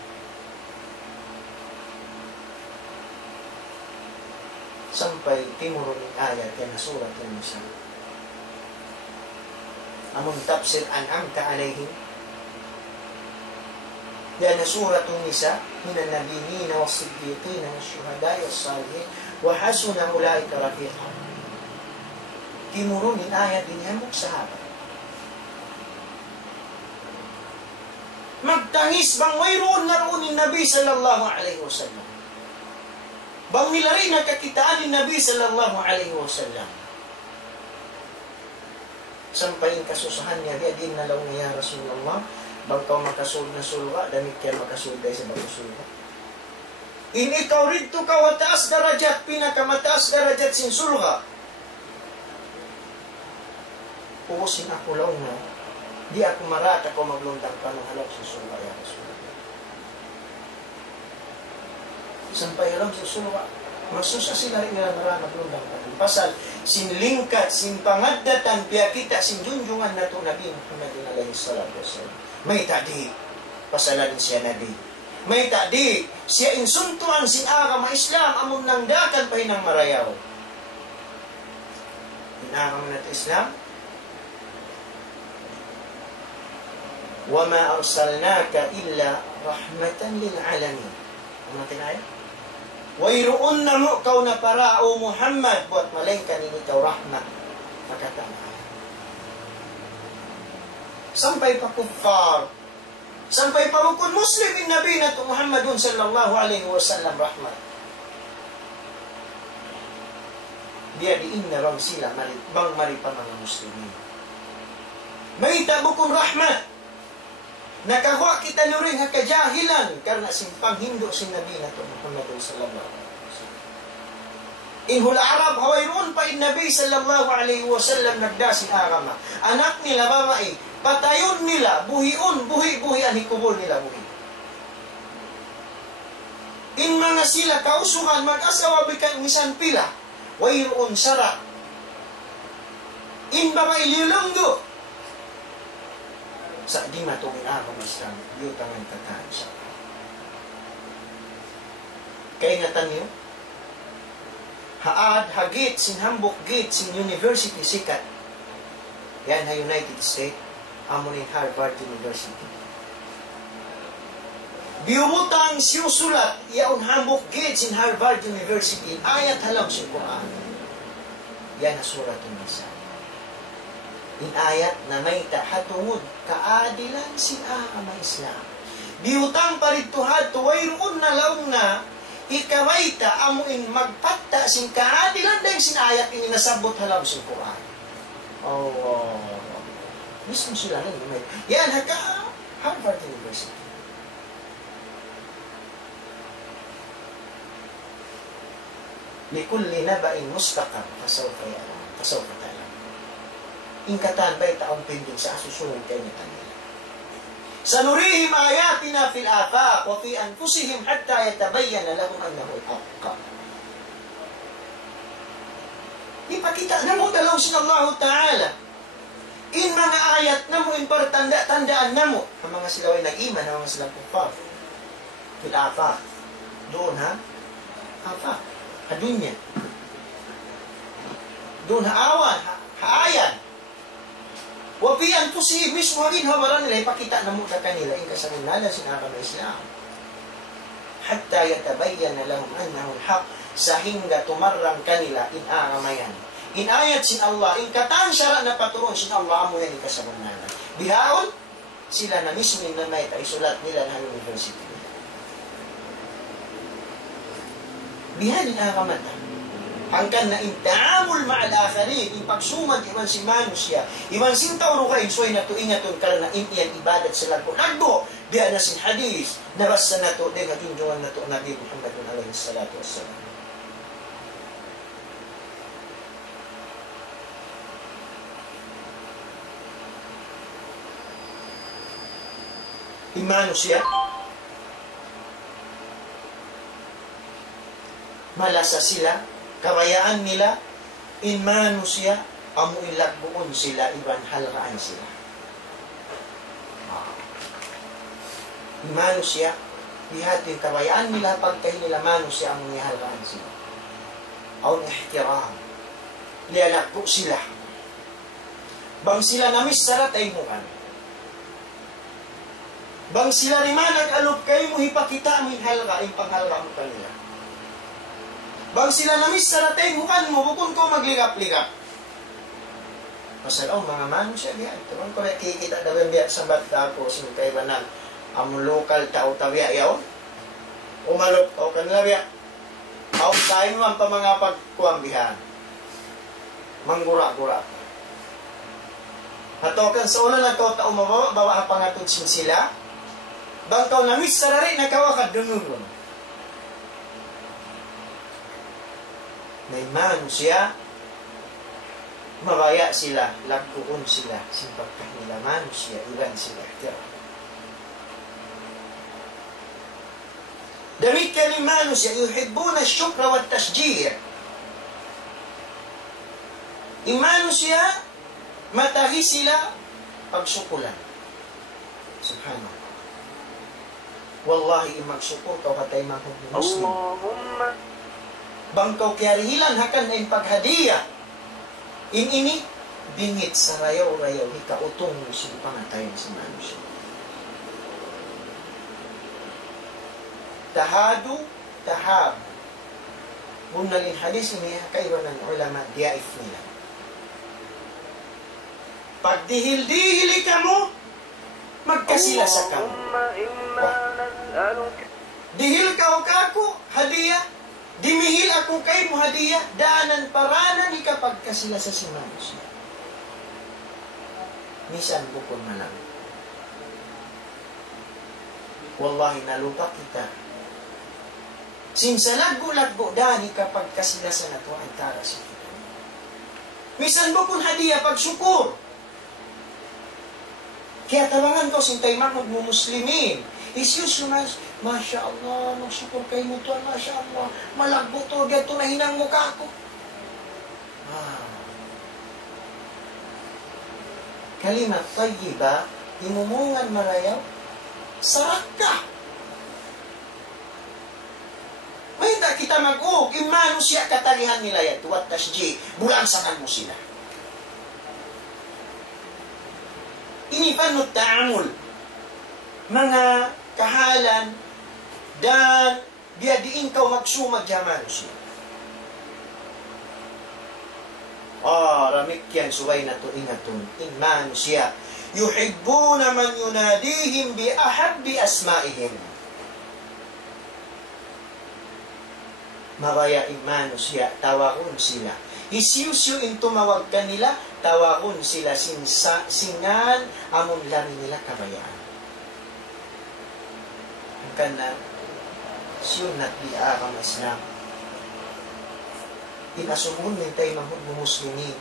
Sampai timuro ng ayat yan na surat ng Nisa. Among tafsir an'amta alayhim. Yan na surat ng Nisa, minan nabiyina wa siddiqina wa syuhadai wa salihin wa hasuna ulaika rafiqa. Timuro ng ayat din yan mong sahabat. Magtangis bang mayroon na roon ni Nabi sallallahu alaihi wasallam. Bang nila rin nakakitaan ni Nabi sallallahu alaihi wasallam. Sampayin kasusahan niya, di din nalaw niya Rasulullah, bang kau makasul na sulwa, damit kaya makasul day sa bagong sulwa. In ikaw rito ka wataas darajat, pinakamataas darajat sin sulwa. Puusin ako law na, di ako marata ko magluntang ka ng halap sa sulwa ya Rasulullah. Sampay halap sa sulwa, masusa sila rin nga marana magluntang ka. Pasal, sinlingkat, sinpangadatan, biya kita, sinjunjungan na ito Nabi Muhammad alayhi salatu wasalam. May tadi, pasalan siya Nabi. May tadi, siya insuntuan sin agama Islam, among nangdakan pa hinang marayaw. Inagam na Islam, وَمَا أَرْسَلْنَاكَ إِلَّا رَحْمَةً لِلْعَالَمِينَ. Ano natin ayaw? Wayroon na mo kaw na para o Muhammad buat malengka ni ikaw rahmat. Pagkatama. Sampay pa kuffar. Sampay pa mukun Muslim in Nabi na ito Muhammadun sallallahu alaihi wasallam rahmat. Dia diinna bang sila bang maripa mga Muslimin. May tabukong rahmat. Nakawa kita nyo rin kajahilan karena simpang hindo si Nabi na ito Muhammad sallallahu alaihi wasallam. Inhul Arab hawayroon pa in Nabi sallallahu alaihi wasallam nagdasin agama. Anak nila babae Patayon nila, buhion, buhi ang hikubol nila, buhi. In mga sila kausuhan, mag-asawa bikan misan pila, wayroon sara. In babae lilunggo. Sa di matungin ako masang, yutangan kataan siya. Kaya nga tanyo, haad, hagit, sinhambok, git, sin university, sikat. Yan ha United States, amunin Harvard University. Biumutang siyusulat, yaon hambok, git, sin Harvard University, ayat halang si Quran. Yan ha surat ng isa. In ayat na may tahatungod, kaadilan siya ang Islam. Biutang parituhad, tuwayroon na laong na, ikawaita amuin magpatta sin kaadilan dahil sinayat ini nasabot halam sa Quran. Mismo sila rin. Yan, haka Harvard University. Likulli naba'in mustaqam, pasawfa ya'lam, pasawfa ta'lam. Ingkatan ba'y taong pinding sa asusunod kayo na tanila. Sanurihim ayatina fil afaq wa fi anfusihim hatta yatabayyana lahum annahu al-haqq. Ipakita na mo dalaw sin Allah Ta'ala. In mga ayat na mo, in tandaan na mo, ang mga sila ay nag-iman, ang mga silang kufar. Fil afaq. Doon ha? Afaq. Hadunya. Doon ha-awan, ha-ayan. Wapi ang tusi, mismo rin hawalan nila, ipakita na muna kanila, ikasanunala sinaka ng Islam. Hatta yatabayyan na lahum annahu al-haq, sa hingga tumarang kanila, inaramayan. Inayat sin Allah, inkatan syara na paturon sin Allah, amo yan ikasanunala. Bihaon, sila na mismo yung nanay, isulat nila ng university. Bihan inaramatan. Hanggang na intaamul ma'al-akharin, ipagsumad iman si manusya, iman sintaw ruka insoy na to inyaton karna impiyan ibadat sa lagbo. Lagbo, biya na sin hadis, nabasa na to, din naginjuan na to, Nabi Muhammadun alayhi salatu wassalam. Imanusya, malasa sila, kabayaan nila, in manusya, amu ilagbuon sila, iban halaraan sila. In manusya, lihat yung kabayaan nila, pagkahin nila manusya, amu halaraan sila. Aun ihtiram, lialagbo sila. Bang sila namis sarat ay mukan. Bang sila rin nag-alop kayo mo, hipakita mo yung halga, yung panghalga mo kanila. Bang sila namis sa ratay, mukan mo, bukun ko magligap-ligap. Masalaw, mga mano siya biya. Ito ko nakikita na biya sa bata ko, sinikaibanan, ang lokal tao-tabiya yaw. Umalok tao kanila biya. Tao tayo naman pa mga pagkuambihan. Manggura-gura. Hatokan sa una na tao mabawa, bawa pangatod sila. Bang tao namis sa rari, nakawakad dunungon. May manusya, mabaya sila, lagkuon sila, simpagkah nila manusya, ilan sila. Damit ka ni manusya, yuhibbuna syukra wa tasjir. Imanusya, matahi sila, pagsukulan. Subhanallah. Wallahi, magsukur ka patay mga Muslim. Allahumma bangkaw kiarihilan hakan na yung paghadiya. Ini, bingit sa rayaw-rayaw, ikautong musuh pangatayon sa manusia. Tahadu, tahab. Bunalin hadis ini, kaiwan ng ulama, diaif nila. Pag dihil-dihili ka mo, magkasila sa kamo. Dihil ka o kako, hadiya, dimihil ako kay mo hadiya, daanan paranan ikapag kasila sa simanus. Misan bukod na lang. Wallahi nalupa kita. Sinsalaggo-laggo dani kapag kasila sa nato ang tara sa kita. Misan bukod hadiya pag syukur. Kaya tawangan ko sintay makod mo muslimin. Isyus naman, Masya Allah, magsyukur kay mo to, Masya Allah, malagbo to, gato na hinang mukha ko. Kalimat tayyiba, imumungan marayaw, sarak ka. May hindi kita mag-uog, imano siya katalihan nila yan, tuwat tasji, bulansakan mo sila. Ini panut ta'amul, mga kahalan, dan biadiin kau magsumag yaman siya. Ramikyan suway na to ingatun, iman siya. Yuhibbuna man yunadihim bi ahabbi asma'ihim. Mabaya iman siya, tawakun sila. Isiyusyo in tumawag kanila, tawakun sila singan amon lami nila kabayaan. Ang kana, siyunat biya kang Islam. Inasumun min tayo mahod mo muslimin.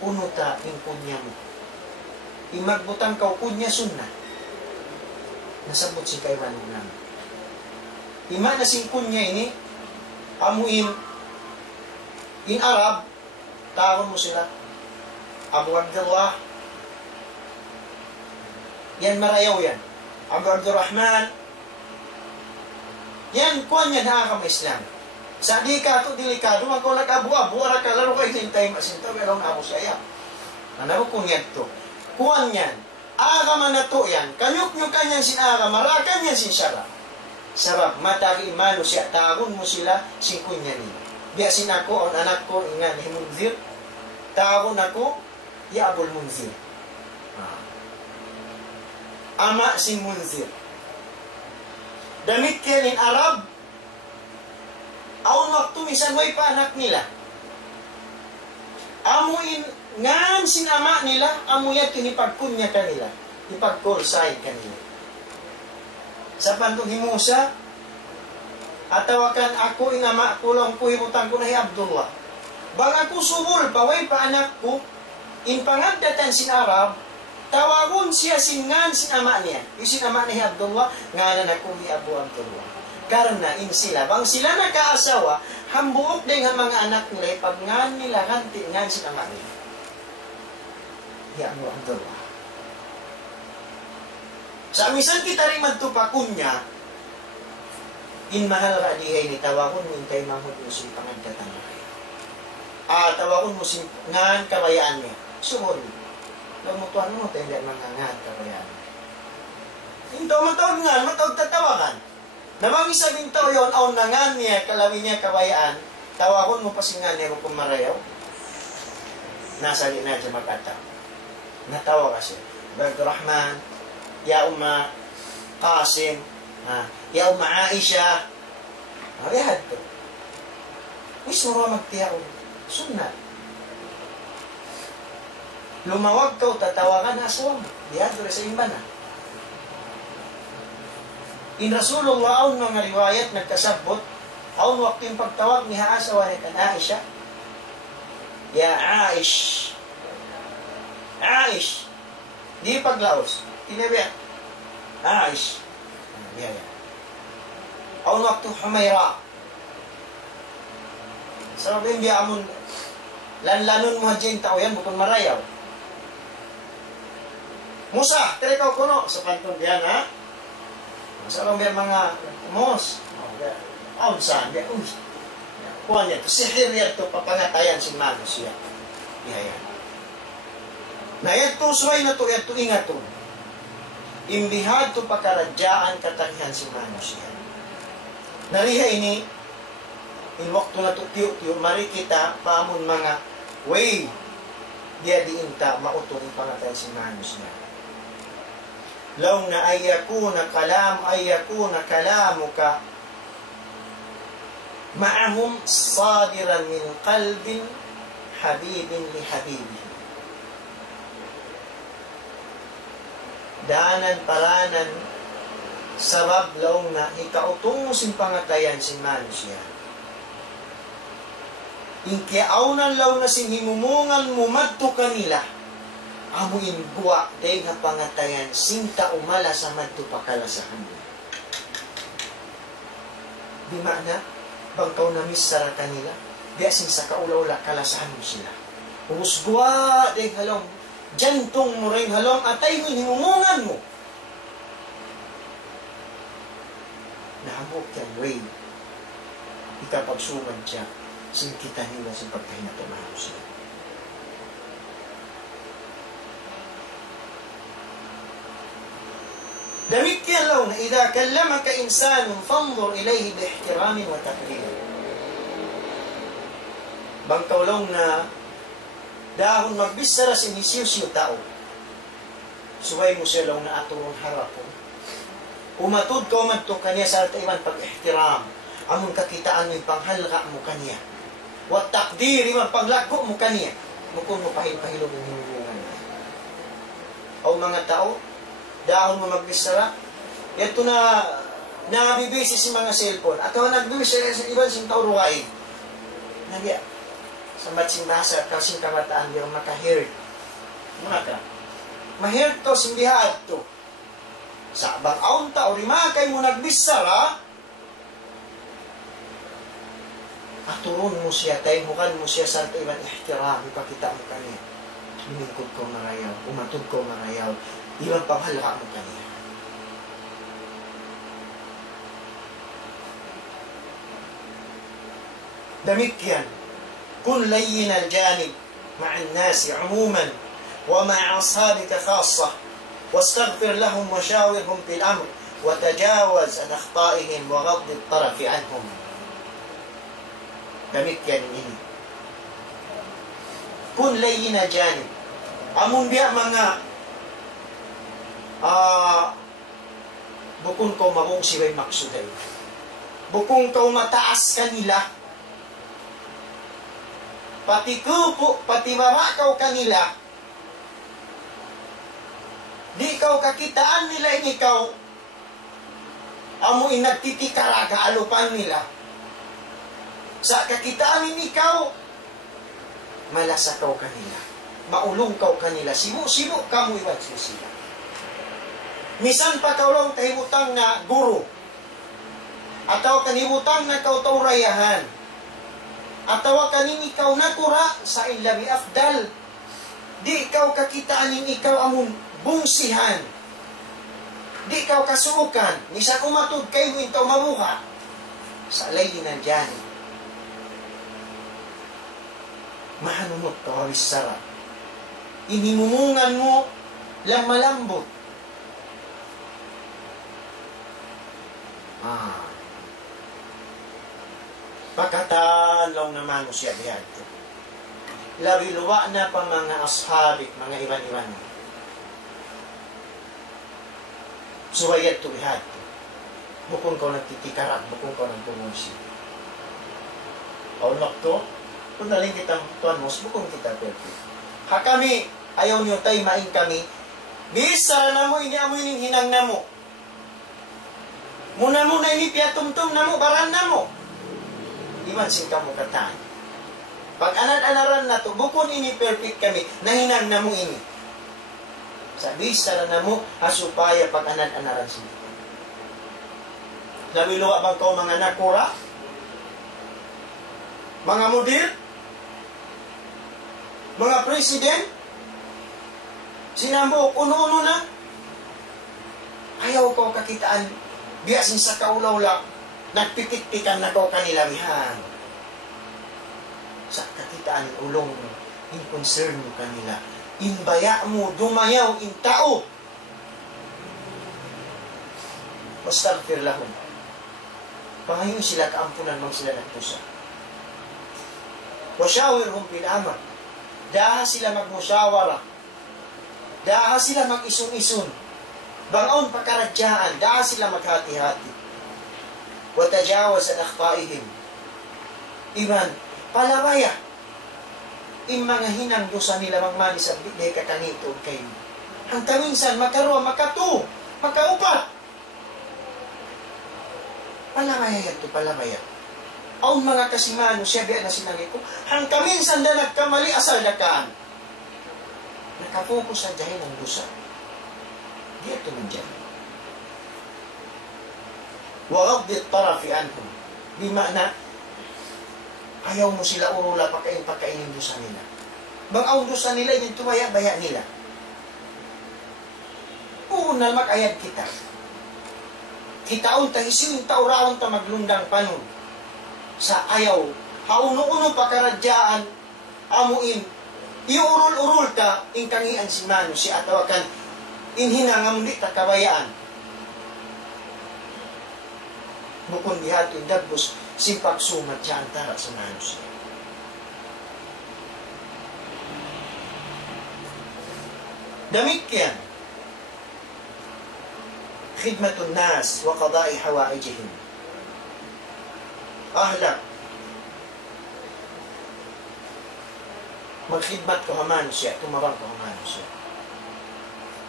Uno ta in kunya mo. Imagbutang kau kunya sunnah. Nasabot si kaiwan mo namin. Ima na sing kunya ini, amuin in Arab, tawon mo sila. Abu Abdullah. Yan marayaw yan. Abu Abdurrahman. Yan, kuwan yan nakakam Islam. Sa di ka ito delikado, magkulag abu-abu, ara ka laro kayo hintay masinta, meron ako saya. Ano kung yan ito? Kuwan yan. Agaman na to yan. Kanyuk-nyukan yan sin aga, marakan yan sin syara. Sabab, matagi imano siya, tagon mo sila, singkun niya nila. Biyasin ako, ang anak ko, ingan, himunzir. Tagon ako, Abul Munzir. Ama sin Munzir. Damit kanin Arab, aun waktu misan way pa anak nila. Amuin ngan sin ama nila, amuya tinipagkunya kanila. Ipagkursay kanila. Sa pantong himusa, atawakan ako in ama, kulong ko himutang ko na Abdullah. Bang ako subul, paway pa anak ko, in pangagdatan sin Arab, tawagon siya singan sin ama niya. Yung sin ama ni Abdullah, nga na nakuhi Abu Abdullah. Karena in sila, bang sila nakaasawa, hambuok din ang mga anak nila, pag ngan nila hanti ngan sin ama nila. Ya Abu Abdullah. Sa misan kita rin magtupakon niya, in mahal ka dihay ni tawagon mo in kay mahod mo sin pangagdatan niya. Tawagon mo sin ngan kabayaan niya. Sumon. Lamutuan mo, tayo hindi mangangan kabayaan. Hinto matawag nga, matawag tatawagan. Namang isabing tao yun, aw nangan niya, kalawin niya kabayaan, tawagon mo pa singan niya kung marayaw. Nasa na siya mag-ataw. Natawa kasi. Abdurrahman, ya Umma Qasim, ya Umma Aisha. Yahad to. Wis mo magtiyaw. Sunnah. Lumawag ka o tatawagan na asawang. Diyan doon sa imba na. In Rasulullah, aun mga riwayat nagkasabot, aun waktu yung pagtawag ni haasawa ni Aisha. Ya Aish. Aish. Di paglaos. Tinabihan. Aish. Yan. Aun waktu Humayra. Sabi biya amon lanlanon mo dyan tao yan, bukong marayaw. Musa, tere ka kuno sa pantong diyan, ha? Sa lang biya mga mos. Aun saan, biya, kuha niya, sihir yan ito, papangatayan si Manos yan. Yan. Na yan to, suway na to, yan to, ingat to. Imbihad to pakaradyaan katakihan si Manos yan. Nariha ini, in waktu na to, tiyo, mari kita, paamon mga way, dia diinta, mautong pangatayan si Manos yan. Law na ayakuna kalamuka ma'ahum sadiran min qalbin habibin li habibihi. Daanan paranan sabab law na ikautong mo sin pangatayan sin manusia. Inkiaunan law na sin himumungan mumadto kanila amuin buwa day nga pangatayan sinta umala sa madto pakalasahan mo. Di maana, bangkaw na misara kanila, di asin sa kaulaula kalasahan mo sila. Umusgwa day halong, jantong mo rin halong, atay mo himumungan mo. Nahamok yan, way. Ikapagsuman siya, singkita nila sa pagkahinatumahan siya. Demikian law na idha kallamaka insanun fanzur ilayhi biihtiramin wa takdir. Bangkaw law na dahon magbisara sinisiw-siw tao. Suway mo siya law na aturong harapon. Umatud ka umadto kanya sa iban pag-ihtiram. Amon kakitaan mo panghalga mo kanya. Wa takdir iban paglako mo kanya. Mukun mo pahil-pahilog ng hinihingan. O mga tao, dahon mo magbisara, ito na nabibisi si mga cellphone. At kung nagbibisi sa ibang sing tao ruwain, nagya, sa matsing basa, kasing kamataan, di makahirt. Mga ka, mahirt to, simbihaad to. Sa abang aon tao, rimakay mo nagbisara, aturon mo siya, tayimukan mo siya sa ibang ihtiram, ipakita mo kanya. Miningkod ko marayaw, umatod ko marayaw, ibang panghalaka mo kanya. Demikian, kun layyin al-janib ma'an nasi umuman wa ma'a ashabika khassa wastaghfir lahum wa shawirhum fil amr wa tajawaz an akhta'ihim wa ghadd at-taraf anhum. Demikian ini. Kun layyin al-janib. Amun biya mga bukong kau mabong siway maksuday. Bukong kau mataas kanila. Pati kupo, pati mamakaw kanila. Di ikaw kakitaan nila in ikaw. Amo inagtitikaraga alupan nila. Sa kakitaan in ikaw, malasakaw kanila. Maulong kau kanila. Sibo kamu iwan sila. Misan pa kaulong kahibutang na guru. Ataw kanibutang na kautaurayahan. Ataw kanin ikaw nakura sa ilabi afdal. Di ikaw kakitaanin ikaw among bungsihan. Di ikaw kasuukan. Misan umatod kayo intaw mabuha. Sa layin na dyan. Mahanumot kawawis sarap. Inimumungan mo lang malambot. Pagkatalaw naman mo siya diyan. Labi luwa na pa mga ashabik, mga iban-iban. Suwayat to bihad. Bukong kau nagtitikarat, bukong kau nagtumunsi. Aulak to, kung naling kitang tuan mo, bukong kita perfect. Hakami, ayaw niyo tayo maing kami. Bisa na mo, ini amo ining hinang na mo. Muna ini piatumtum na mo, baran na mo. Iwan sing kamo kataan. Pag anad-anaran na to, bukon ini perfect kami, nahinang na mo ini. Sa bisa na mo, asupaya pag anad-anaran sila. Nabiluwa bang ko mga nakura? Mga mudir? Mga president? Sinambo, uno-uno na? Ayaw ko kakitaan, biyasin sa kaulaw-ulaw, nagpitik-pikan na ko kanilabihan. Sa kakitaan, ulong mo, in concern mo kanila, inbaya mo, dumayaw, in tao. Wastaghfir lahum. Pangayon sila kaampunan mang sila nagpusa. Wasyawirhum fil amr. Daha sila magmusyawara. Daha sila mag-isun-isun. Bangon pakaradyaan. Daha sila maghati-hati. Watajawaz an akhta'ihim. Iman, palawaya. Im mga hinang dosa nila mangmani sa bigay kakanito kayo. Hanggang minsan, makaruwa, makatu, makaupat. Palawaya yan to, palawaya. Ang mga kasimano, siya biya na sinagi ko, hanggang minsan na nagkamali asal na kaan. Nakafokus sa jahin ng dusa. Di ito man dyan. Wagdi tarafi anhum. Di makna, ayaw mo sila urula pakainin dusa nila. Bang ang dusa nila, yung tumaya-baya nila. Una makayad kita. Kitaon ta isiwing tauraon ta maglundang panon. Sa ayaw, hauno-uno pakaradyaan, amuin, iurul-urul ta, ingkangian si Mano, si atawakan, inhinangam di ta kabayaan. Bukon dihato yung dagbos, si pagsumat siya antara sa Mano siya. Damit yan. Khidmatun nas wa qada'i hawaijihim. Ahlak. Magkhidmat ka hamano siya, tumabang ka hamano siya.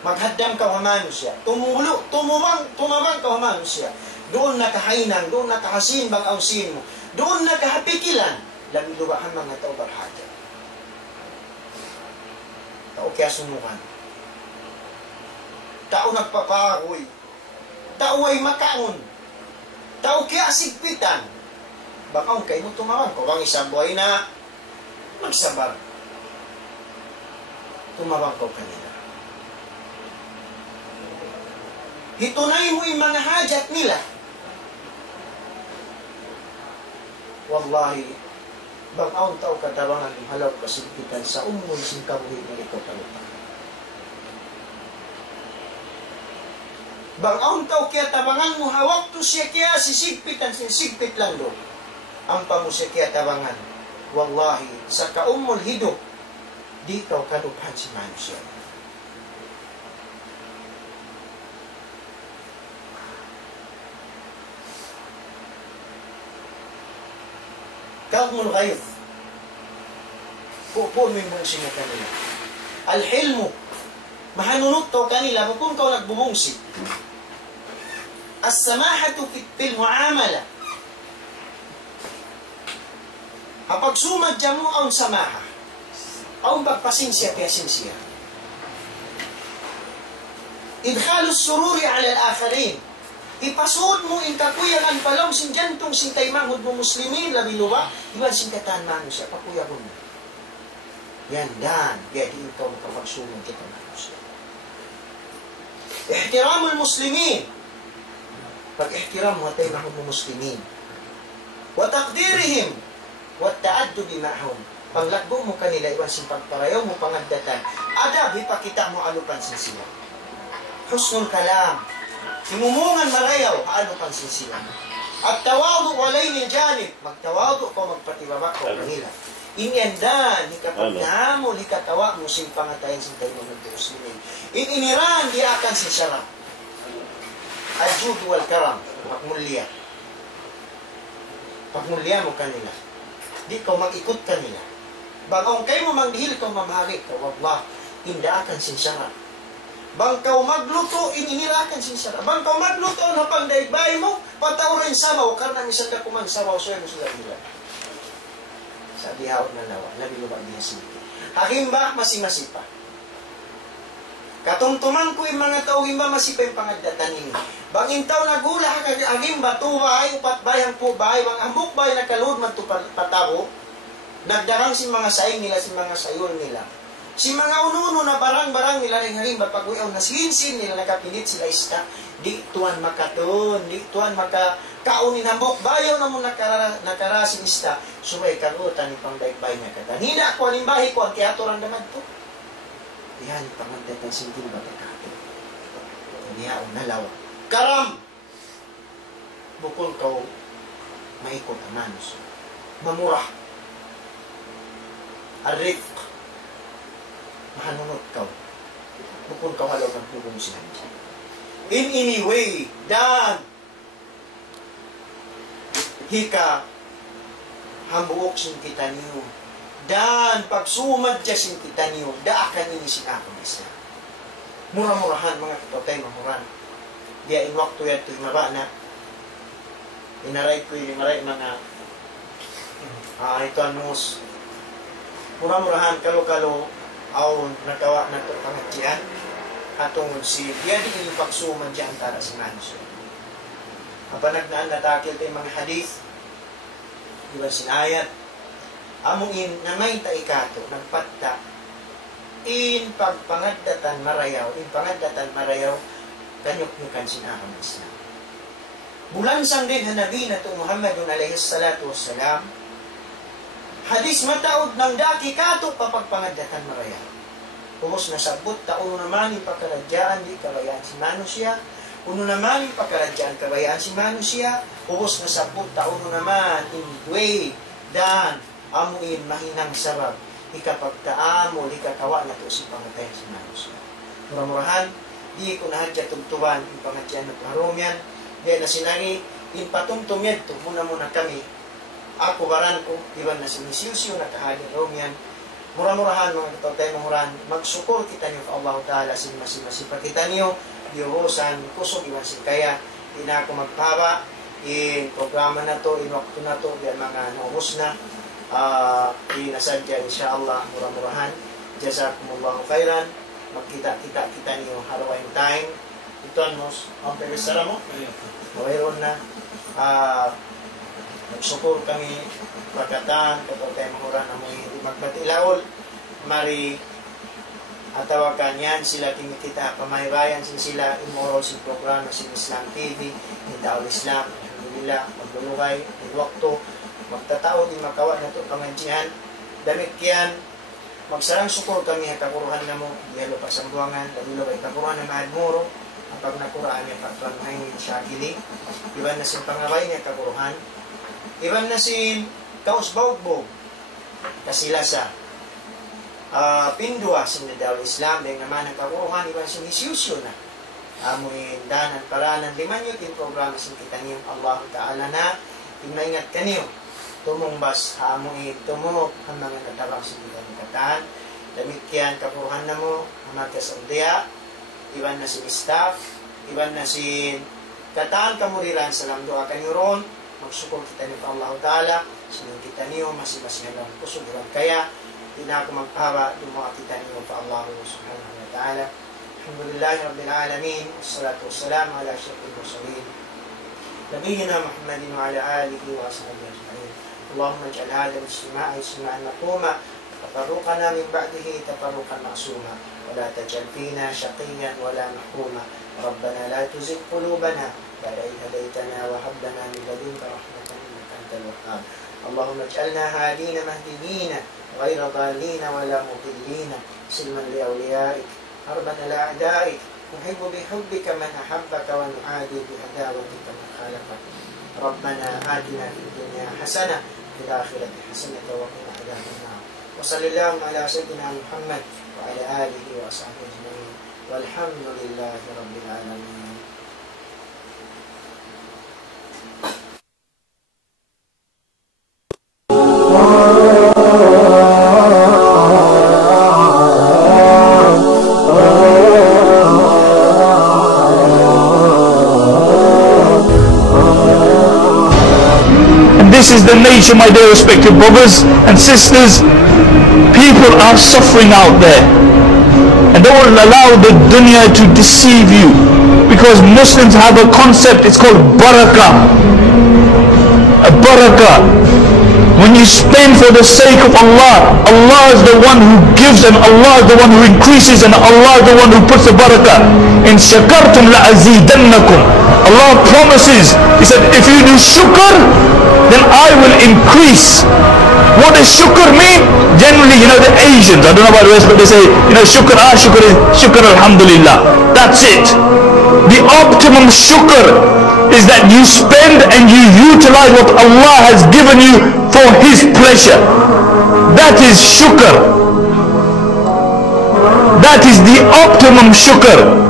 Maghaddam ka hamano siya, tumabang ka hamano siya. Doon nakahainang, doon nakahasin bang ausin mo. Doon nakahapikilan, lami lubahan mga tao barhadya. Tao kaya sumukan. Tao nagpapahoy. Tao ay makaon. Tao kaya sigpitan. Bakaon kayo mo tumawag. Kung ang isang buhay na magsabar. Tumawag ko kanila. Hitunay mo yung mga hajat nila. Wallahi, bakaon tao katabangan yung halaw kasigpitan sa umul sing kabuhi na ikaw talutan. Bang tao kaya tabangan mo hawak to siya kaya sisigpitan sigpit lang do. Ang pamo siya kaya tabangan. Wallahi, sa kaumol hidok, di ikaw kaluphan si Mano siya. Kaumol gayod. Pupunin mo siya kanila. Al-hilmo. Mahanunot to kanila, kung kau nagbumungsi. As-samahatu fil muamala. Kapag sumadya mo ang samaha, ang pagpasinsya kaya sinsya. Idkhalu sururi ala al-akharin. Ipasud mo in kakuyangan palaw sin jantong sin taymangod mo muslimin labi luwa, iban sin katan mano siya pakuyagon mo. Yan dan, kaya di ikaw makapagsulong kita manusia. Ihtiramul muslimin. Pag-ihtiram mo tayo mahon mo muslimin. Wa taqdirihim. Wa ta'addubi ma'hum. Panglagbo mo kanila, iwan sin pagparayaw mo pangadatan. Adab, ipakita mo alupan sin sila. Husnul kalam. Simumungan marayaw, alupan sin sila. At tawadu walay ni janib. Magtawadu ko, magpatibabak ko kanila. Inyandan, hikapagdamo, hikatawa mo sin pangatayin sin tayo mga muslimin. Iniran, di akan sin syarab. Al-jud wal karam, pagmulya. Pagmulya mo kanila. Di ko mag-ikot kanila. Bagong kayo mo manghil ko mamahari ka, wallah, inda akan sin syarab. Bang kau magluto, inirakan sin syarab. Bang kau magluto, napang daibay mo, patawrin sabaw, karena misal ka kuman sabaw, suya mo sila ilan. Sabi haot na lawa, labi lubag niya sili. Hakimba, masimasipa. Katungtuman ko yung mga tao, himba masipa yung pangadatan ini. Bangin tao nagula, hagimba, tuway, upat bayang po bay, bang ambuk bay nakalud man to patabo, nagdarang si mga saing nila, si mga sayol nila. Si mga ununo na barang-barang nila rin hagimba, pag uyaw na sinsin nila, nakapilit sila ista, di tuan makaton, di tuan makakaunin hambok, bayaw na mo nakarasin ista, subay karutan ni pang daig-bay na kata. Hina ko, alimbahi ko, ang teatro ang damad to. Yan, pangandatan sintil ba takato? Niyaon na lawa. Karam! Bukol ka maikot ang manos. Mamurah. Arifq. Mahanunot ka. Bukol ka halaw ng pugong sinanji. In any way, dan hika hambuok sin kita niyo. Dan pagsumad dya sin kita niyo, daakan ini sin akong isa. Murah-murahan mga katotay mahuran. Dia in waktu yan ito'y mabana. Inaray ko yung maray mga ito anus. Murah-murahan, kalo-kalo, aw nakawa na ito pangatyan atong si diyan yung pagsuman diyan tara si Manso. Kapanagnaan natakil tayo mga hadith diba sinayat among in namay taikato nagpatta in pagpangadatan marayaw kanyok-nyukan sinahang Islam. Bulansang din hanabi na ito Muhammadun alayhi salatu wassalam hadis mataod ng daki kato papagpangadatan marayaw. Ubos na sabot uno naman yung pagkaradyaan di kabayaan si manusia. Uno naman yung pagkaradyaan kabayaan si manusia. Ubos na sabot uno naman in way dan amuin mahinang sarap ikapagtaamo ikatawa na to si pangatayan si manusia. Murah-murahan di ko nahadya tugtuban yung pangatyan na paharumyan. Di na sinari in patumtumyad to muna kami ako baran ko iban na sinisiyusyo na kahadin rumyan. Murah-murahan mga katawtay murahan magsukor kita niyo sa Allah Ta'ala sin masipag kita niyo diurusan kusog iwan sin kaya di na ako magpaba in programa na to in waktu na to biya mga naubos na inasadya insyaAllah murah-murahan jazakumullahu khairan magkita-kita niyo harawain time ito mos ang perisara mo mayroon na magsukor kami pagkatan katawtay mahuran na mo hindi magpatilaol mari atawakan yan sila kita pamaybayan sila immoral si programa si Islam TV ni Daul Islam alhamdulillah magluluhay ni waktu magtatao di makawa na ito pangadjihan damit yan magsarang sukor kami kakuruhan na mo dihalo pa sa buwangan dalilo ay kakuruhan na mahadmuro ang pag nakuraan niya pagtuan mahingin siya kili iban na sin pangabay niya kakuruhan iban na sin kausbawgbog kasilasa pindua sin Daul Islam dahil naman ang kakuruhan iban sinisiyusyo na amuin danan paranan liman yun in programa sin kita niyo Allah Ta'ala na inaingat ka niyo tumumbas amuin tumok ang mga natabang sin kita niyo katan damikyan kakuruhan na mo ang magkasaudya iban na sin staff iban na sin katan kamuriran salam doa ka niyo ron magsukol kita niyo pa Allah Ta'ala sinong kita niyo masih-masihalang kusuguran kaya di na ako magpaba dumawa kita niyo pa Allah subhanahu wa ta'ala. Alhamdulillahi Rabbil Alamin wassalatu wassalamu ala asyrafil mursalin nabiyina Muhammadin wa ala alihi wa ashabihi ajma'in. Allahumma ij'al hadha al-ijtima'a ijtima'an maquma tafarruqana min ba'dihi tafarruqan ma'suma wa la taj'al fina shaqiyyan wa la mahruma rabbana la tuzigh qulubana ba'da idh hadaytana wa hab lana min ladunka rahmatan innaka antal wahhab. اللهم اجعلنا هادين مهديين غير ضالين ولا مضلين سلما لأوليائك حربا لأعدائك نحب بحبك من أحبك ونعادي بعداوتك من خالفك ربنا آتنا في الدنيا حسنة وفي الآخرة حسنة وقنا عذاب النار وصل اللهم على سيدنا محمد وعلى آله وصحبه أجمعين والحمد لله رب العالمين. This is the nature, my dear respected brothers and sisters. People are suffering out there, and don't allow the dunya to deceive you, because Muslims have a concept, it's called barakah. A barakah. When you spend for the sake of Allah, Allah is the one who gives, and Allah is the one who increases, and Allah is the one who puts the barakah. In shakartum la'azidannakum. Allah promises, He said, if you do shukr, then I will increase. What does shukr mean? Generally, the Asians, I don't know about the rest, but they say, shukr, shukr is shukr alhamdulillah. That's it. The optimum shukr is that you spend and you utilize what Allah has given you for His pleasure. That is shukr. That is the optimum shukr.